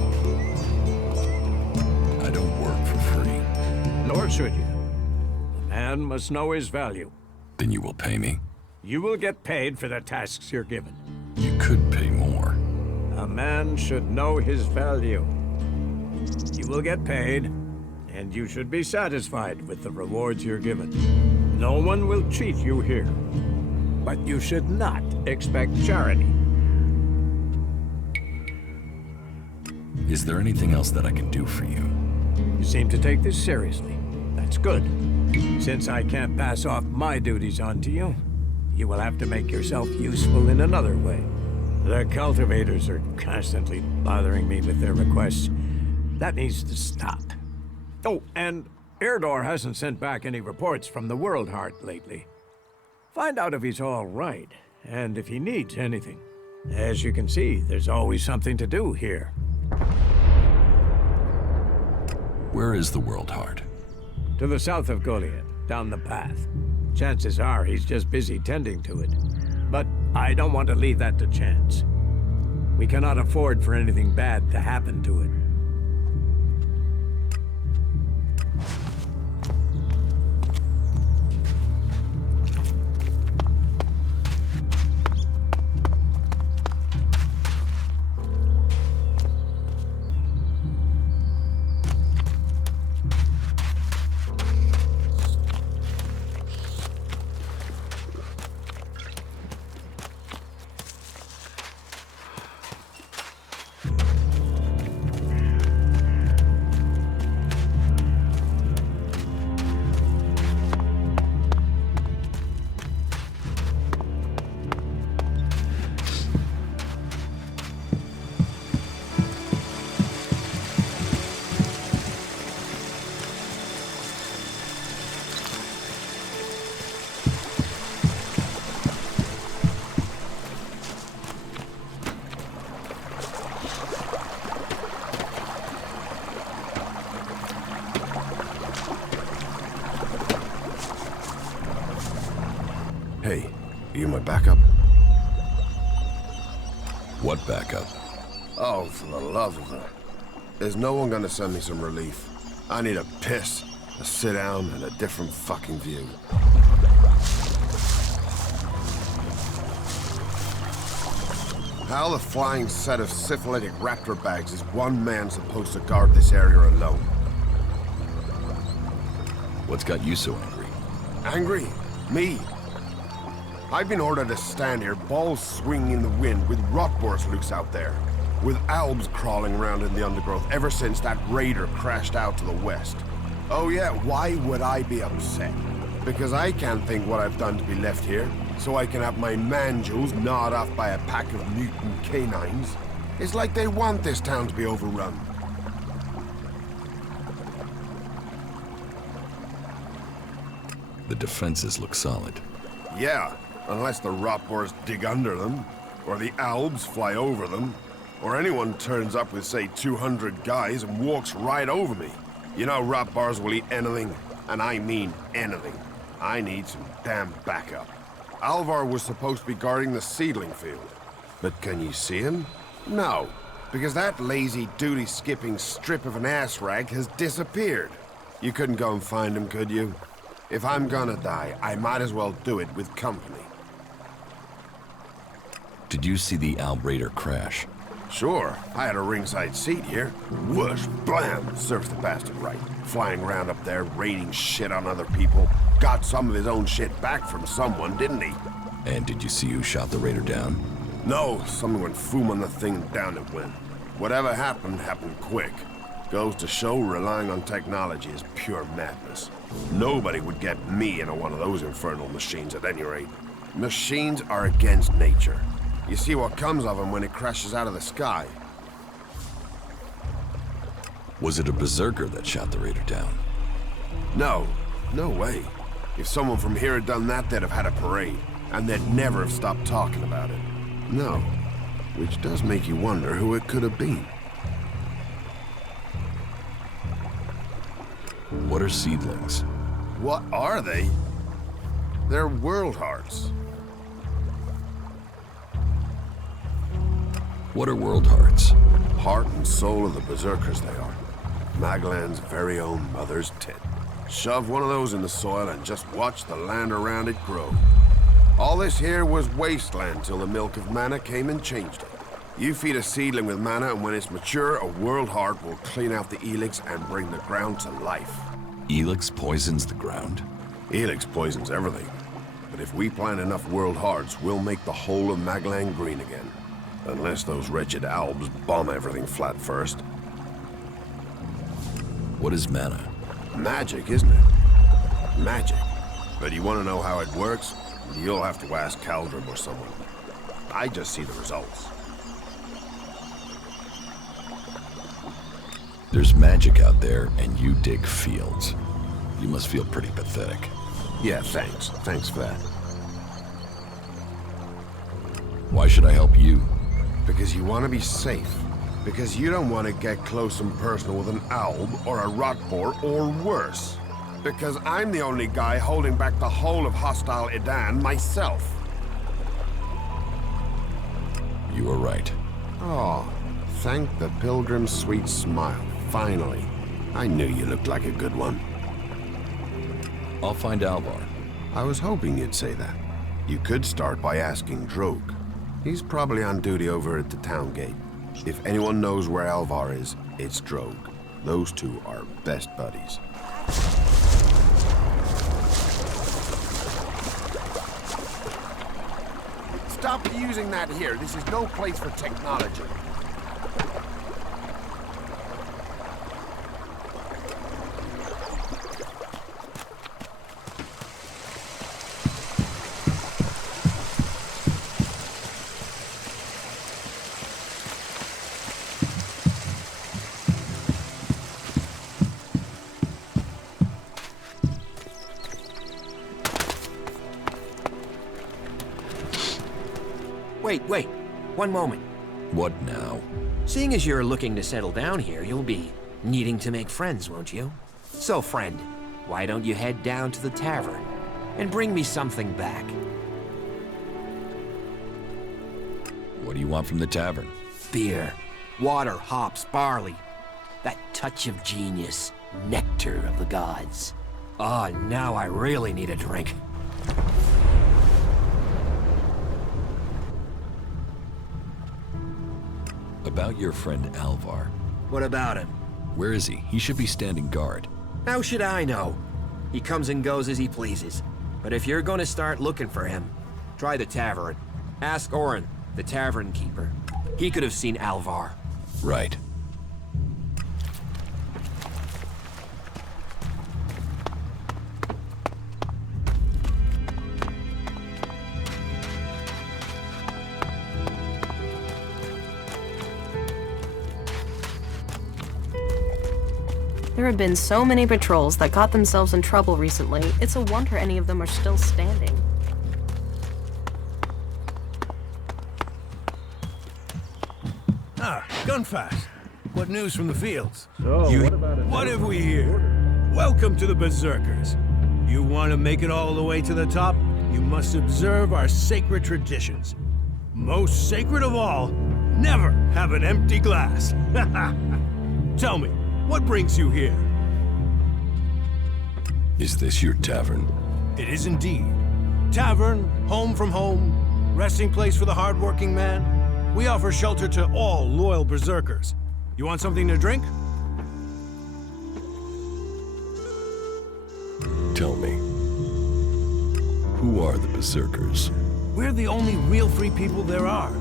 I don't work for free. Nor should you. A man must know his value. Then you will pay me? You will get paid for the tasks you're given. You could pay more. A man should know his value. You will get paid, and you should be satisfied with the rewards you're given. No one will cheat you here. But you should not expect charity. Is there anything else that I can do for you? You seem to take this seriously. That's good. Since I can't pass off my duties onto you, you will have to make yourself useful in another way. The cultivators are constantly bothering me with their requests. That needs to stop. Oh, and Erdor hasn't sent back any reports from the World Heart lately. Find out if he's all right, and if he needs anything. As you can see, there's always something to do here. Where is the World Heart? To the south of Goliath, down the path. Chances are he's just busy tending to it. But I don't want to leave that to chance. We cannot afford for anything bad to happen to it. Hey, you my backup? What backup? Oh, for the love of her. Is no one gonna send me some relief? I need a piss, a sit down, and a different fucking view. How the flying set of syphilitic raptor bags is one man supposed to guard this area alone? What's got you so angry? Angry? Me? I've been ordered to stand here, balls swinging in the wind, with rotboars loose out there. With albs crawling around in the undergrowth ever since that raider crashed out to the west. Oh yeah, why would I be upset? Because I can't think what I've done to be left here, so I can have my man-jewels gnawed off by a pack of mutant canines. It's like they want this town to be overrun. The defenses look solid. Yeah, unless the rotboars dig under them, or the albs fly over them, or anyone turns up with, say, 200 guys and walks right over me. You know rotboars will eat anything, and I mean anything. I need some damn backup. Alvar was supposed to be guarding the seedling field. But can you see him? No, because that lazy duty-skipping strip of an ass rag has disappeared. You couldn't go and find him, could you? If I'm gonna die, I might as well do it with company. Did you see the Alb Raider crash? Sure, I had a ringside seat here. Whoosh, blam, serves the bastard right. Flying around up there, raining shit on other people. Got some of his own shit back from someone, didn't he? And did you see who shot the Raider down? No, someone went foom on the thing and down it went. Whatever happened, happened quick. Goes to show relying on technology is pure madness. Nobody would get me into one of those infernal machines at any rate. Machines are against nature. You see what comes of them when it crashes out of the sky. Was it a berserker that shot the raider down? No. No way. If someone from here had done that, they'd have had a parade. And they'd never have stopped talking about it. No. Which does make you wonder who it could have been. What are seedlings? What are they? They're world hearts. What are world hearts? Heart and soul of the berserkers they are. Magellan's very own mother's tit. Shove one of those in the soil and just watch the land around it grow. All this here was wasteland till the milk of mana came and changed it. You feed a seedling with mana, and when it's mature, a world heart will clean out the ELEX and bring the ground to life. ELEX poisons the ground? ELEX poisons everything. But if we plant enough world hearts, we'll make the whole of Magellan green again. Unless those wretched Albs bomb everything flat first. What is mana? Magic, isn't it? Magic. But you want to know how it works? You'll have to ask Caldrum or someone. I just see the results. There's magic out there, and you dig fields. You must feel pretty pathetic. Yeah, thanks. Thanks for that. Why should I help you? Because you want to be safe. Because you don't want to get close and personal with an Alb or a Rotboar or worse. Because I'm the only guy holding back the whole of hostile Edan myself. You are right. Oh, thank the pilgrim's sweet smile. Finally. I knew you looked like a good one. I'll find Alvar. I was hoping you'd say that. You could start by asking Drogue. He's probably on duty over at the town gate. If anyone knows where Alvar is, it's Drogue. Those two are best buddies. Stop using that here. This is no place for technology. Wait. One moment. What now? Seeing as you're looking to settle down here, you'll be needing to make friends, won't you? So, friend, why don't you head down to the tavern and bring me something back? What do you want from the tavern? Beer, water, hops, barley. That touch of genius, nectar of the gods. Oh, now I really need a drink. About your friend Alvar. What about him? Where is he? He should be standing guard. How should I know? He comes and goes as he pleases. But if you're going to start looking for him, try the tavern. Ask Orin, the tavern keeper. He could have seen Alvar. Right. There have been so many patrols that got themselves in trouble recently, it's a wonder any of them are still standing. Ah, Gunfast. What news from the fields? What have we here? Welcome to the Berserkers. You want to make it all the way to the top? You must observe our sacred traditions. Most sacred of all, never have an empty glass. Tell me, what brings you here? Is this your tavern? It is indeed. Tavern, home from home, resting place for the hard-working man. We offer shelter to all loyal berserkers. You want something to drink? Tell me, who are the berserkers? We're the only real free people there are.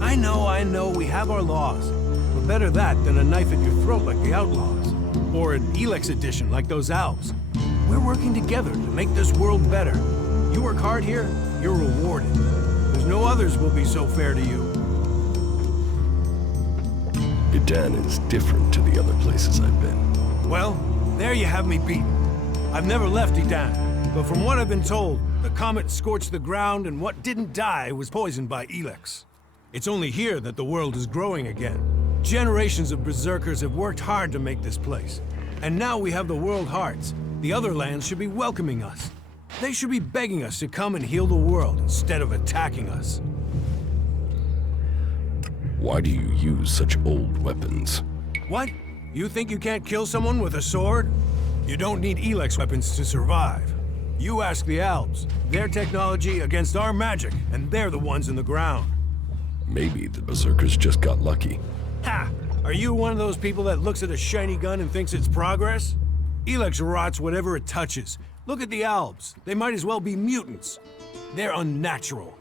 I know, we have our laws. But better that than a knife at your throat like the outlaws. Or an ELEX edition like those Alps. We're working together to make this world better. You work hard here, you're rewarded. There's no others will be so fair to you. Idan is different to the other places I've been. Well, there you have me beaten. I've never left Idan, but from what I've been told, the comet scorched the ground and what didn't die was poisoned by ELEX. It's only here that the world is growing again. Generations of berserkers have worked hard to make this place. And now we have the World Hearts. The other lands should be welcoming us. They should be begging us to come and heal the world instead of attacking us. Why do you use such old weapons? What? You think you can't kill someone with a sword? You don't need ELEX weapons to survive. You ask the Alps. Their technology against our magic, and they're the ones in the ground. Maybe the berserkers just got lucky. Ha! Are you one of those people that looks at a shiny gun and thinks it's progress? ELEX rots whatever it touches. Look at the Alps. They might as well be mutants. They're unnatural.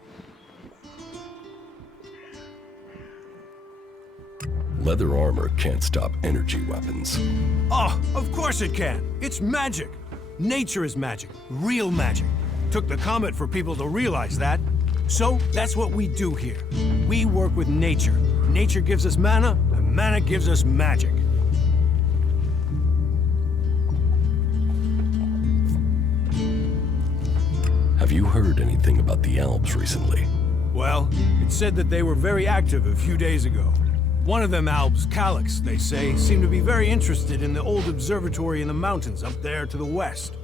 Leather armor can't stop energy weapons. Oh, of course it can. It's magic. Nature is magic. Real magic. Took the comet for people to realize that. So, that's what we do here. We work with nature. Nature gives us mana, and mana gives us magic. Have you heard anything about the Alps recently? Well, it's said that they were very active a few days ago. One of them Albs, Calyx, they say, seemed to be very interested in the old observatory in the mountains up there to the west.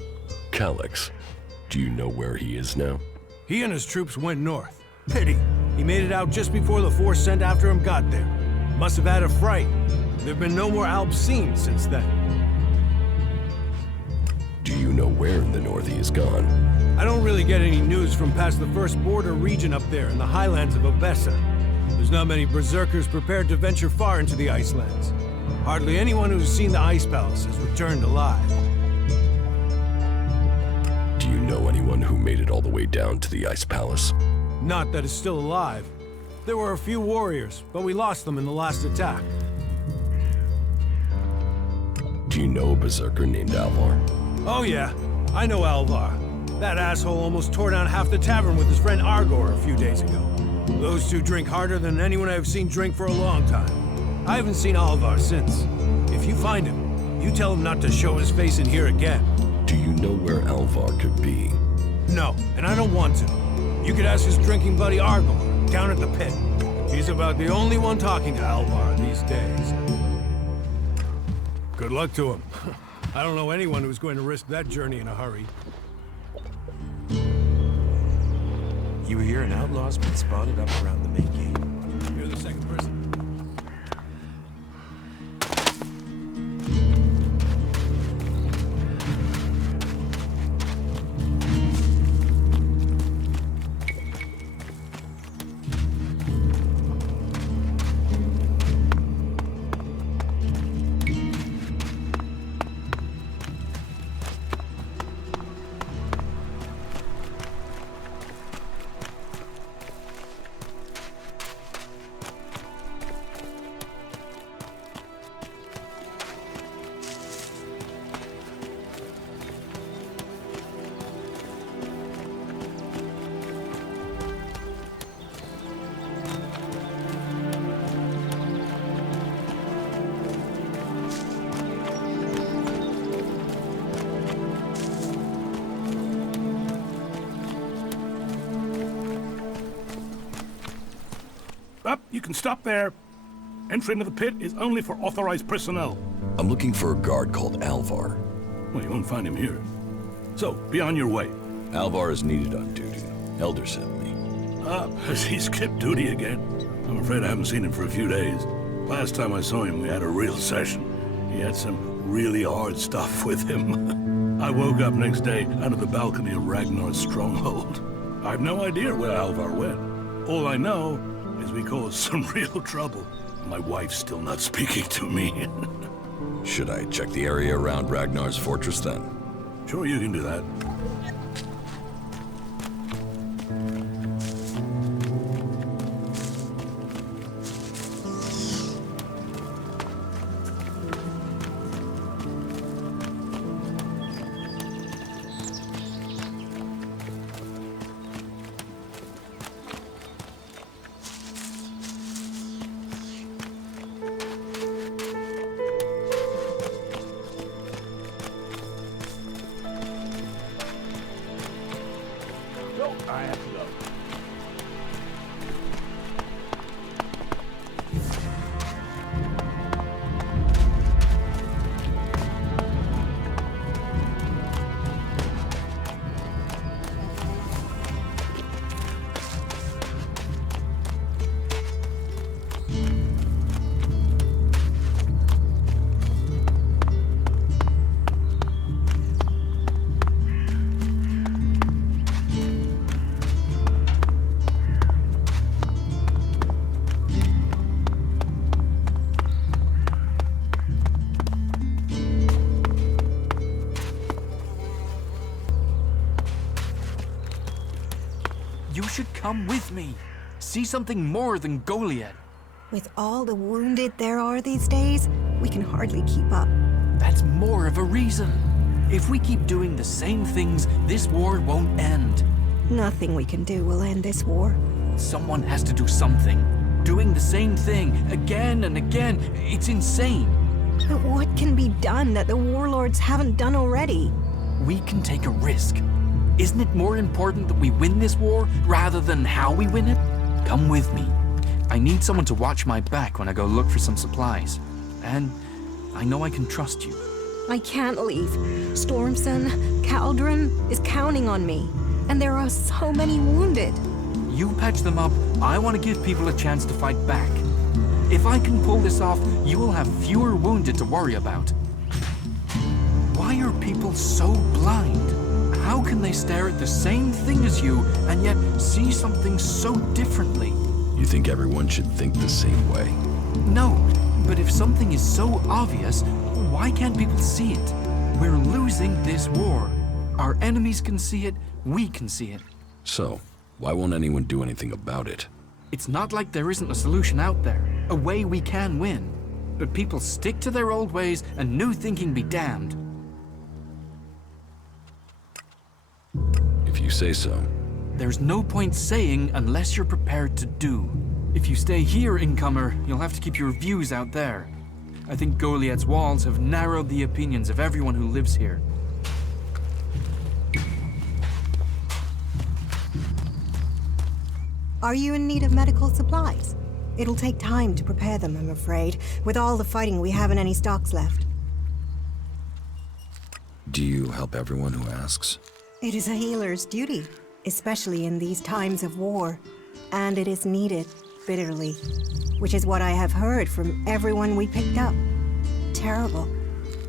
Calyx? Do you know where he is now? He and his troops went north. Pity. He made it out just before the force sent after him got there. Must have had a fright. There've been no more Albs seen since then. Do you know where in the north he is gone? I don't really get any news from past the first border region up there in the highlands of Obessa. There's not many berserkers prepared to venture far into the Icelands. Hardly anyone who's seen the Ice Palace has returned alive. Do you know anyone who made it all the way down to the Ice Palace? Not that is still alive. There were a few warriors, but we lost them in the last attack. Do you know a berserker named Alvar? Oh yeah, I know Alvar. That asshole almost tore down half the tavern with his friend Argor a few days ago. Those two drink harder than anyone I've seen drink for a long time. I haven't seen Alvar since. If you find him, you tell him not to show his face in here again. Do you know where Alvar could be? No, and I don't want to. You could ask his drinking buddy Argor, down at the pit. He's about the only one talking to Alvar these days. Good luck to him. I don't know anyone who's going to risk that journey in a hurry. You hear an outlaw's been spotted up around the main gate. You're the second person. Up, you can stop there. Entry into the pit is only for authorized personnel. I'm looking for a guard called Alvar. Well, you won't find him here. So, be on your way. Alvar is needed on duty. Elder sent me. Has he skipped duty again? I'm afraid I haven't seen him for a few days. Last time I saw him, we had a real session. He had some really hard stuff with him. I woke up next day under the balcony of Ragnar's stronghold. I have no idea where Alvar went. All I know is we caused some real trouble. My wife's still not speaking to me. Should I check the area around Ragnar's fortress then? Sure, you can do that. I have to go. You should come with me. See something more than Goliath. With all the wounded there are these days, we can hardly keep up. That's more of a reason. If we keep doing the same things, this war won't end. Nothing we can do will end this war. Someone has to do something. Doing the same thing again and again, it's insane. But what can be done that the warlords haven't done already? We can take a risk. Isn't it more important that we win this war rather than how we win it? Come with me. I need someone to watch my back when I go look for some supplies. And I know I can trust you. I can't leave. Stormson, Caldron is counting on me. And there are so many wounded. You patch them up. I want to give people a chance to fight back. If I can pull this off, you will have fewer wounded to worry about. Why are people so blind? How can they stare at the same thing as you and yet see something so differently? You think everyone should think the same way? No, but if something is so obvious, why can't people see it? We're losing this war. Our enemies can see it, we can see it. So, why won't anyone do anything about it? It's not like there isn't a solution out there, a way we can win. But people stick to their old ways and new thinking be damned. If you say so. There's no point saying unless you're prepared to do. If you stay here, incomer, you'll have to keep your views out there. I think Goliath's walls have narrowed the opinions of everyone who lives here. Are you in need of medical supplies? It'll take time to prepare them, I'm afraid. With all the fighting, we haven't any stocks left. Do you help everyone who asks? It is a healer's duty, especially in these times of war. And it is needed, bitterly. Which is what I have heard from everyone we picked up. Terrible.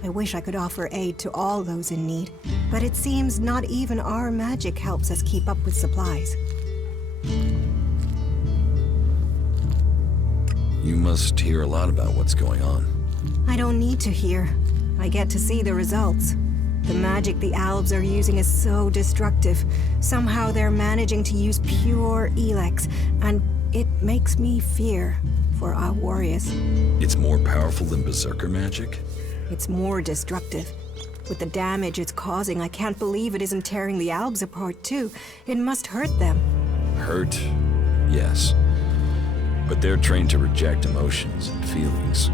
I wish I could offer aid to all those in need. But it seems not even our magic helps us keep up with supplies. You must hear a lot about what's going on. I don't need to hear. I get to see the results. The magic the Albs are using is so destructive. Somehow they're managing to use pure ELEX, and it makes me fear for our warriors. It's more powerful than Berserker magic? It's more destructive. With the damage it's causing, I can't believe it isn't tearing the Albs apart too. It must hurt them. Hurt? Yes. But they're trained to reject emotions and feelings.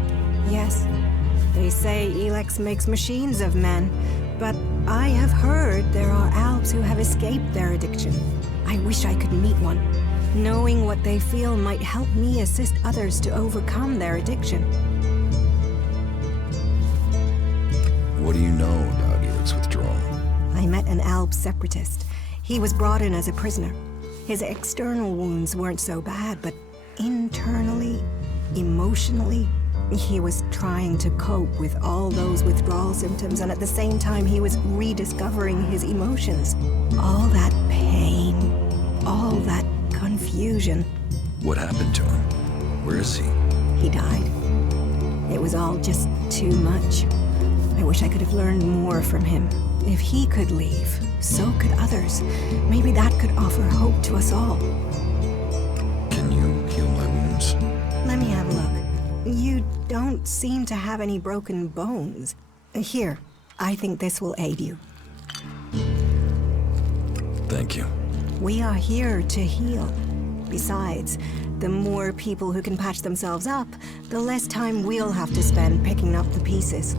Yes. They say ELEX makes machines of men, but I have heard there are Albs who have escaped their addiction. I wish I could meet one. Knowing what they feel might help me assist others to overcome their addiction. What do you know about ELEX withdrawal? I met an Alb separatist. He was brought in as a prisoner. His external wounds weren't so bad, but internally, emotionally, he was trying to cope with all those withdrawal symptoms, and at the same time he was rediscovering his emotions. All that pain, all that confusion. What happened to him? Where is he? He died. It was all just too much. I wish I could have learned more from him. If he could leave, so could others. Maybe that could offer hope to us all. Can you heal my wounds? Let me have a look. You don't seem to have any broken bones. Here, I think this will aid you. Thank you. We are here to heal. Besides, the more people who can patch themselves up, the less time we'll have to spend picking up the pieces.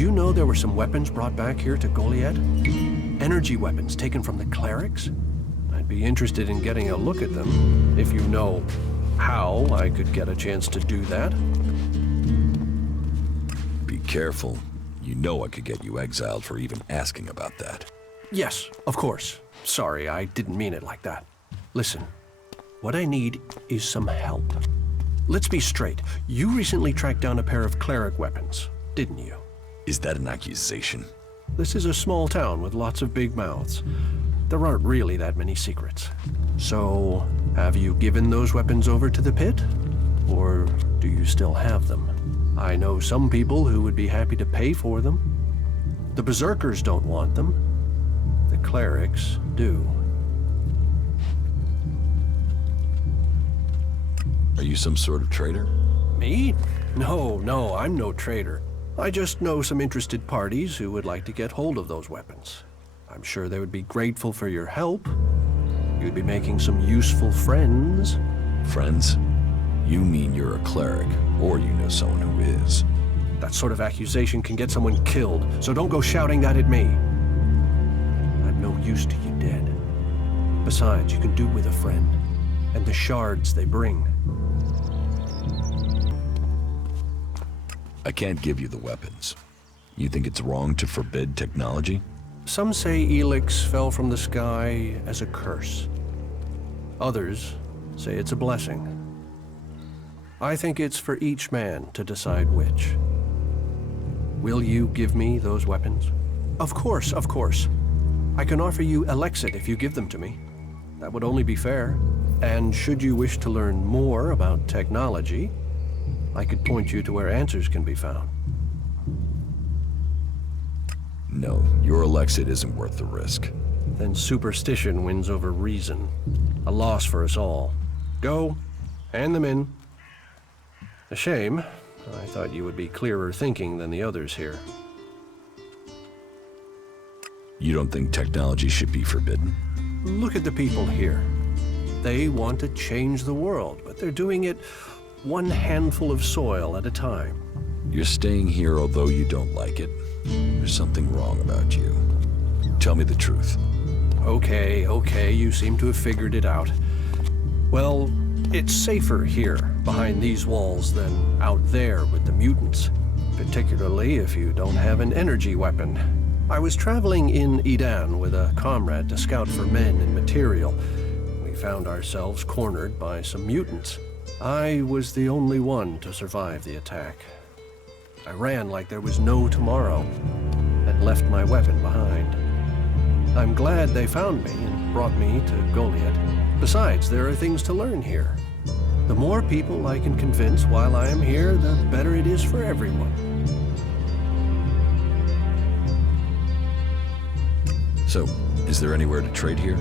you know there were some weapons brought back here to Goliath? Energy weapons taken from the clerics? I'd be interested in getting a look at them, if you know how I could get a chance to do that. Be careful. You know I could get you exiled for even asking about that. Yes, of course. Sorry, I didn't mean it like that. Listen, what I need is some help. Let's be straight. You recently tracked down a pair of cleric weapons, didn't you? Is that an accusation? This is a small town with lots of big mouths. There aren't really that many secrets. So, have you given those weapons over to the pit? Or do you still have them? I know some people who would be happy to pay for them. The berserkers don't want them. The clerics do. Are you some sort of traitor? Me? No, I'm no traitor. I just know some interested parties who would like to get hold of those weapons. I'm sure they would be grateful for your help. You'd be making some useful friends. Friends? You mean you're a cleric, or you know someone who is. That sort of accusation can get someone killed, so don't go shouting that at me. I'm no use to you dead. Besides, you can do with a friend, and the shards they bring. I can't give you the weapons. You think it's wrong to forbid technology? Some say ELEX fell from the sky as a curse. Others say it's a blessing. I think it's for each man to decide which. Will you give me those weapons? Of course, of course. I can offer you ELEX if you give them to me. That would only be fair. And should you wish to learn more about technology, I could point you to where answers can be found. No, your ELEX isn't worth the risk. Then superstition wins over reason. A loss for us all. Go, hand them in. A shame. I thought you would be clearer thinking than the others here. You don't think technology should be forbidden? Look at the people here. They want to change the world, but they're doing it one handful of soil at a time. You're staying here although you don't like it. There's something wrong about you. Tell me the truth. Okay, you seem to have figured it out. Well, it's safer here, behind these walls, than out there with the mutants. Particularly if you don't have an energy weapon. I was traveling in Edan with a comrade to scout for men and material. We found ourselves cornered by some mutants. I was the only one to survive the attack. I ran like there was no tomorrow, and left my weapon behind. I'm glad they found me and brought me to Goliath. Besides, there are things to learn here. The more people I can convince while I am here, the better it is for everyone. So, is there anywhere to trade here?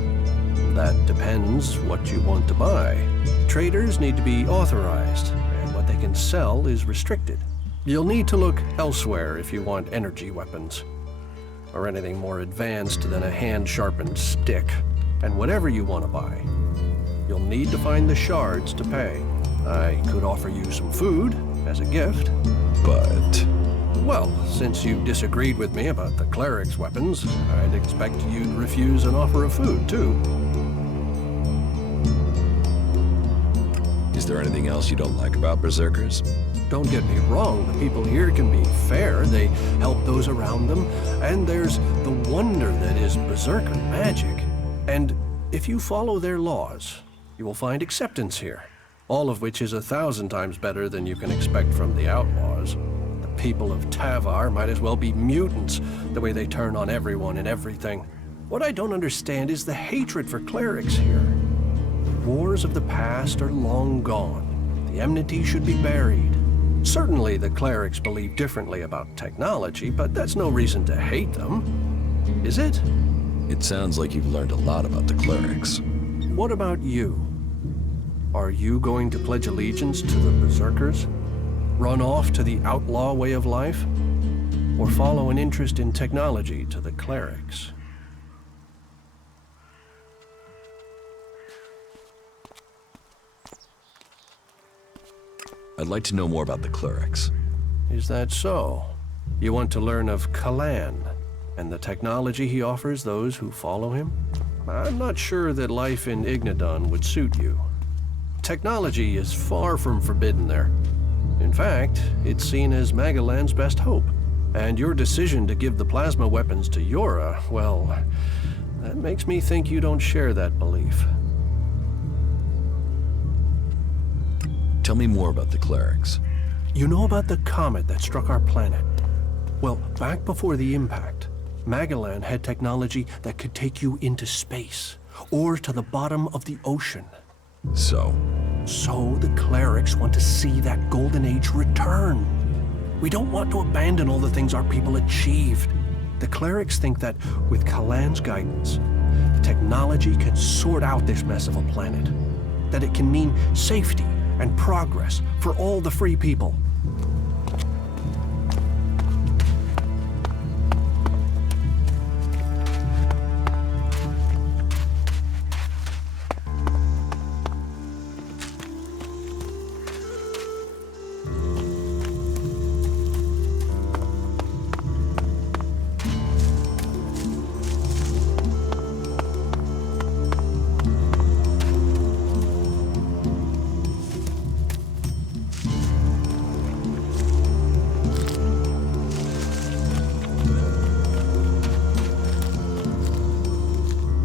That depends what you want to buy. Traders need to be authorized, and what they can sell is restricted. You'll need to look elsewhere if you want energy weapons, or anything more advanced than a hand-sharpened stick. And whatever you want to buy, you'll need to find the shards to pay. I could offer you some food as a gift. But... well, since you disagreed with me about the cleric's weapons, I'd expect you'd refuse an offer of food, too. Is there anything else you don't like about berserkers? Don't get me wrong, the people here can be fair. They help those around them, and there's the wonder that is berserker magic. And if you follow their laws, you will find acceptance here, all of which is 1,000 times better than you can expect from the outlaws. The people of Tavar might as well be mutants, the way they turn on everyone and everything. What I don't understand is the hatred for clerics here. The wars of the past are long gone. The enmity should be buried. Certainly the clerics believe differently about technology, but that's no reason to hate them. Is it? It sounds like you've learned a lot about the clerics. What about you? Are you going to pledge allegiance to the berserkers? Run off to the outlaw way of life? Or follow an interest in technology to the clerics? I'd like to know more about the clerics. Is that so? You want to learn of Kalan and the technology he offers those who follow him? I'm not sure that life in Ignadon would suit you. Technology is far from forbidden there. In fact, it's seen as Magalan's best hope. And your decision to give the plasma weapons to Yora, well, that makes me think you don't share that belief. Tell me more about the clerics. You know about the comet that struck our planet? Well, back before the impact, Magalan had technology that could take you into space, or to the bottom of the ocean. So the clerics want to see that golden age return. We don't want to abandon all the things our people achieved. The clerics think that with Kalan's guidance, technology can sort out this mess of a planet. That it can mean safety and progress for all the free people.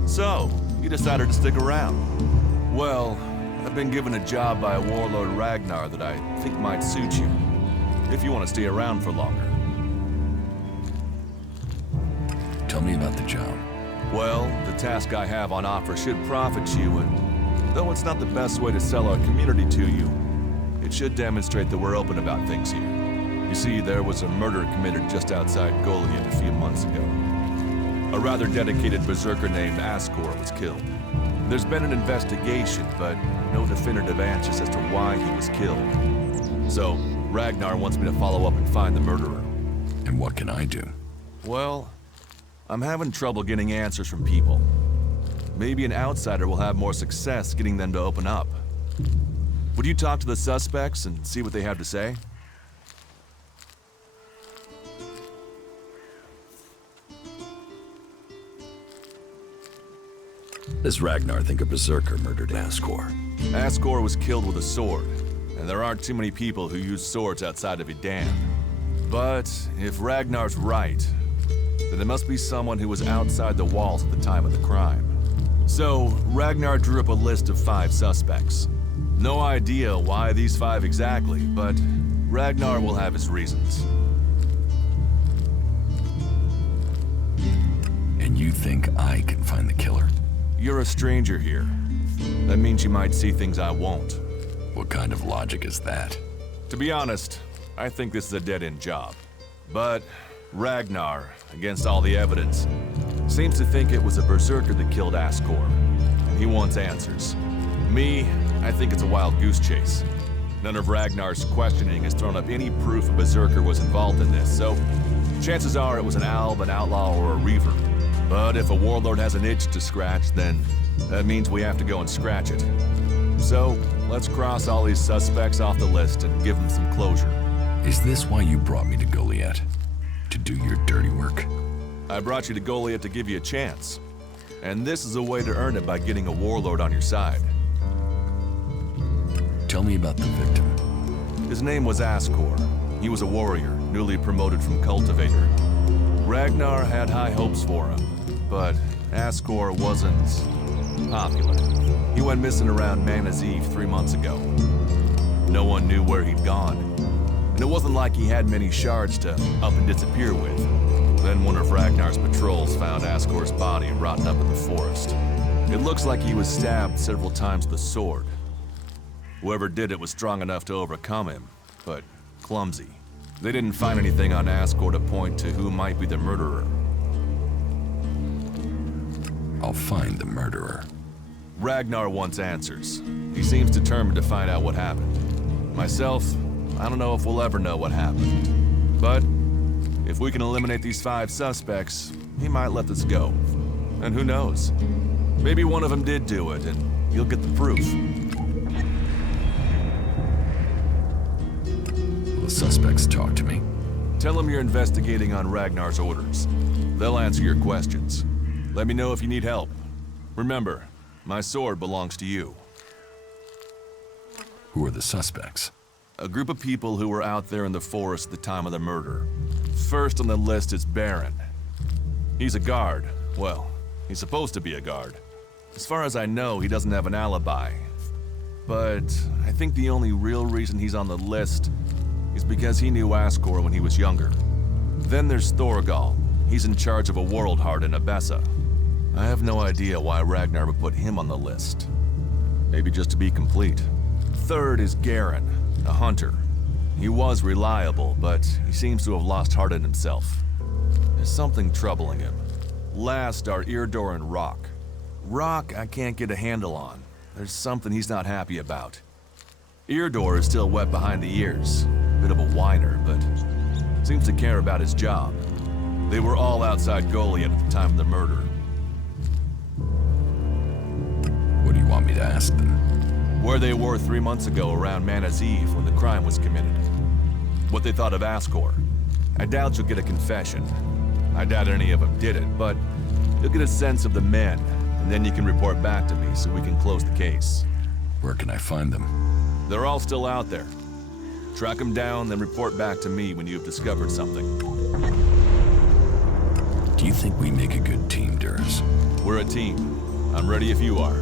So, you decided to stick around. Well, I've been given a job by Warlord Ragnar that I think might suit you, if you want to stay around for longer. Tell me about the job. Well, the task I have on offer should profit you, and though it's not the best way to sell our community to you, it should demonstrate that we're open about things here. You see, there was a murder committed just outside Goliath a few months ago. A rather dedicated berserker named Ascor was killed. There's been an investigation, but no definitive answers as to why he was killed. So, Ragnar wants me to follow up and find the murderer. And what can I do? Well, I'm having trouble getting answers from people. Maybe an outsider will have more success getting them to open up. Would you talk to the suspects and see what they have to say? Does Ragnar think a berserker murdered Ascor? Ascor was killed with a sword, and there aren't too many people who use swords outside of Idan. But if Ragnar's right, then there must be someone who was outside the walls at the time of the crime. So, Ragnar drew up a list of 5 suspects. No idea why these 5 exactly, but Ragnar will have his reasons. And you think I can find the killer? You're a stranger here. That means you might see things I won't. What kind of logic is that? To be honest, I think this is a dead-end job. But Ragnar, against all the evidence, seems to think it was a berserker that killed Ascor. And he wants answers. Me, I think it's a wild goose chase. None of Ragnar's questioning has thrown up any proof a berserker was involved in this, so chances are it was an alb, an outlaw, or a reaver. But if a warlord has an itch to scratch, then that means we have to go and scratch it. So, let's cross all these suspects off the list and give them some closure. Is this why you brought me to Goliath? To do your dirty work? I brought you to Goliath to give you a chance. And this is a way to earn it by getting a warlord on your side. Tell me about the victim. His name was Ascor. He was a warrior, newly promoted from cultivator. Ragnar had high hopes for him, but Ascor wasn't popular. He went missing around Mana's Eve 3 months ago. No one knew where he'd gone, and it wasn't like he had many shards to up and disappear with. Then one of Ragnar's patrols found Ascor's body rotten up in the forest. It looks like he was stabbed several times with a sword. Whoever did it was strong enough to overcome him, but clumsy. They didn't find anything on Ascor to point to who might be the murderer. I'll find the murderer. Ragnar wants answers. He seems determined to find out what happened. Myself, I don't know if we'll ever know what happened. But if we can eliminate these 5 suspects, he might let this go. And who knows? Maybe one of them did do it, and you'll get the proof. Will the suspects talk to me? Tell them you're investigating on Ragnar's orders. They'll answer your questions. Let me know if you need help. Remember, my sword belongs to you. Who are the suspects? A group of people who were out there in the forest at the time of the murder. First on the list is Baron. He's a guard. Well, he's supposed to be a guard. As far as I know, he doesn't have an alibi. But I think the only real reason he's on the list is because he knew Ascor when he was younger. Then there's Thorgal. He's in charge of a world heart in Abessa. I have no idea why Ragnar would put him on the list. Maybe just to be complete. Third is Garen, a hunter. He was reliable, but he seems to have lost heart in himself. There's something troubling him. Last are Eardor and Rock. Rock I can't get a handle on. There's something he's not happy about. Eardor is still wet behind the ears. Bit of a whiner, but seems to care about his job. They were all outside Goliath at the time of the murder. What do you want me to ask them? Where they were 3 months ago around Mana's Eve when the crime was committed. What they thought of Ascor. I doubt you'll get a confession. I doubt any of them did it, but you'll get a sense of the men, and then you can report back to me so we can close the case. Where can I find them? They're all still out there. Track them down, then report back to me when you've discovered something. Do you think we make a good team, Duras? We're a team. I'm ready if you are.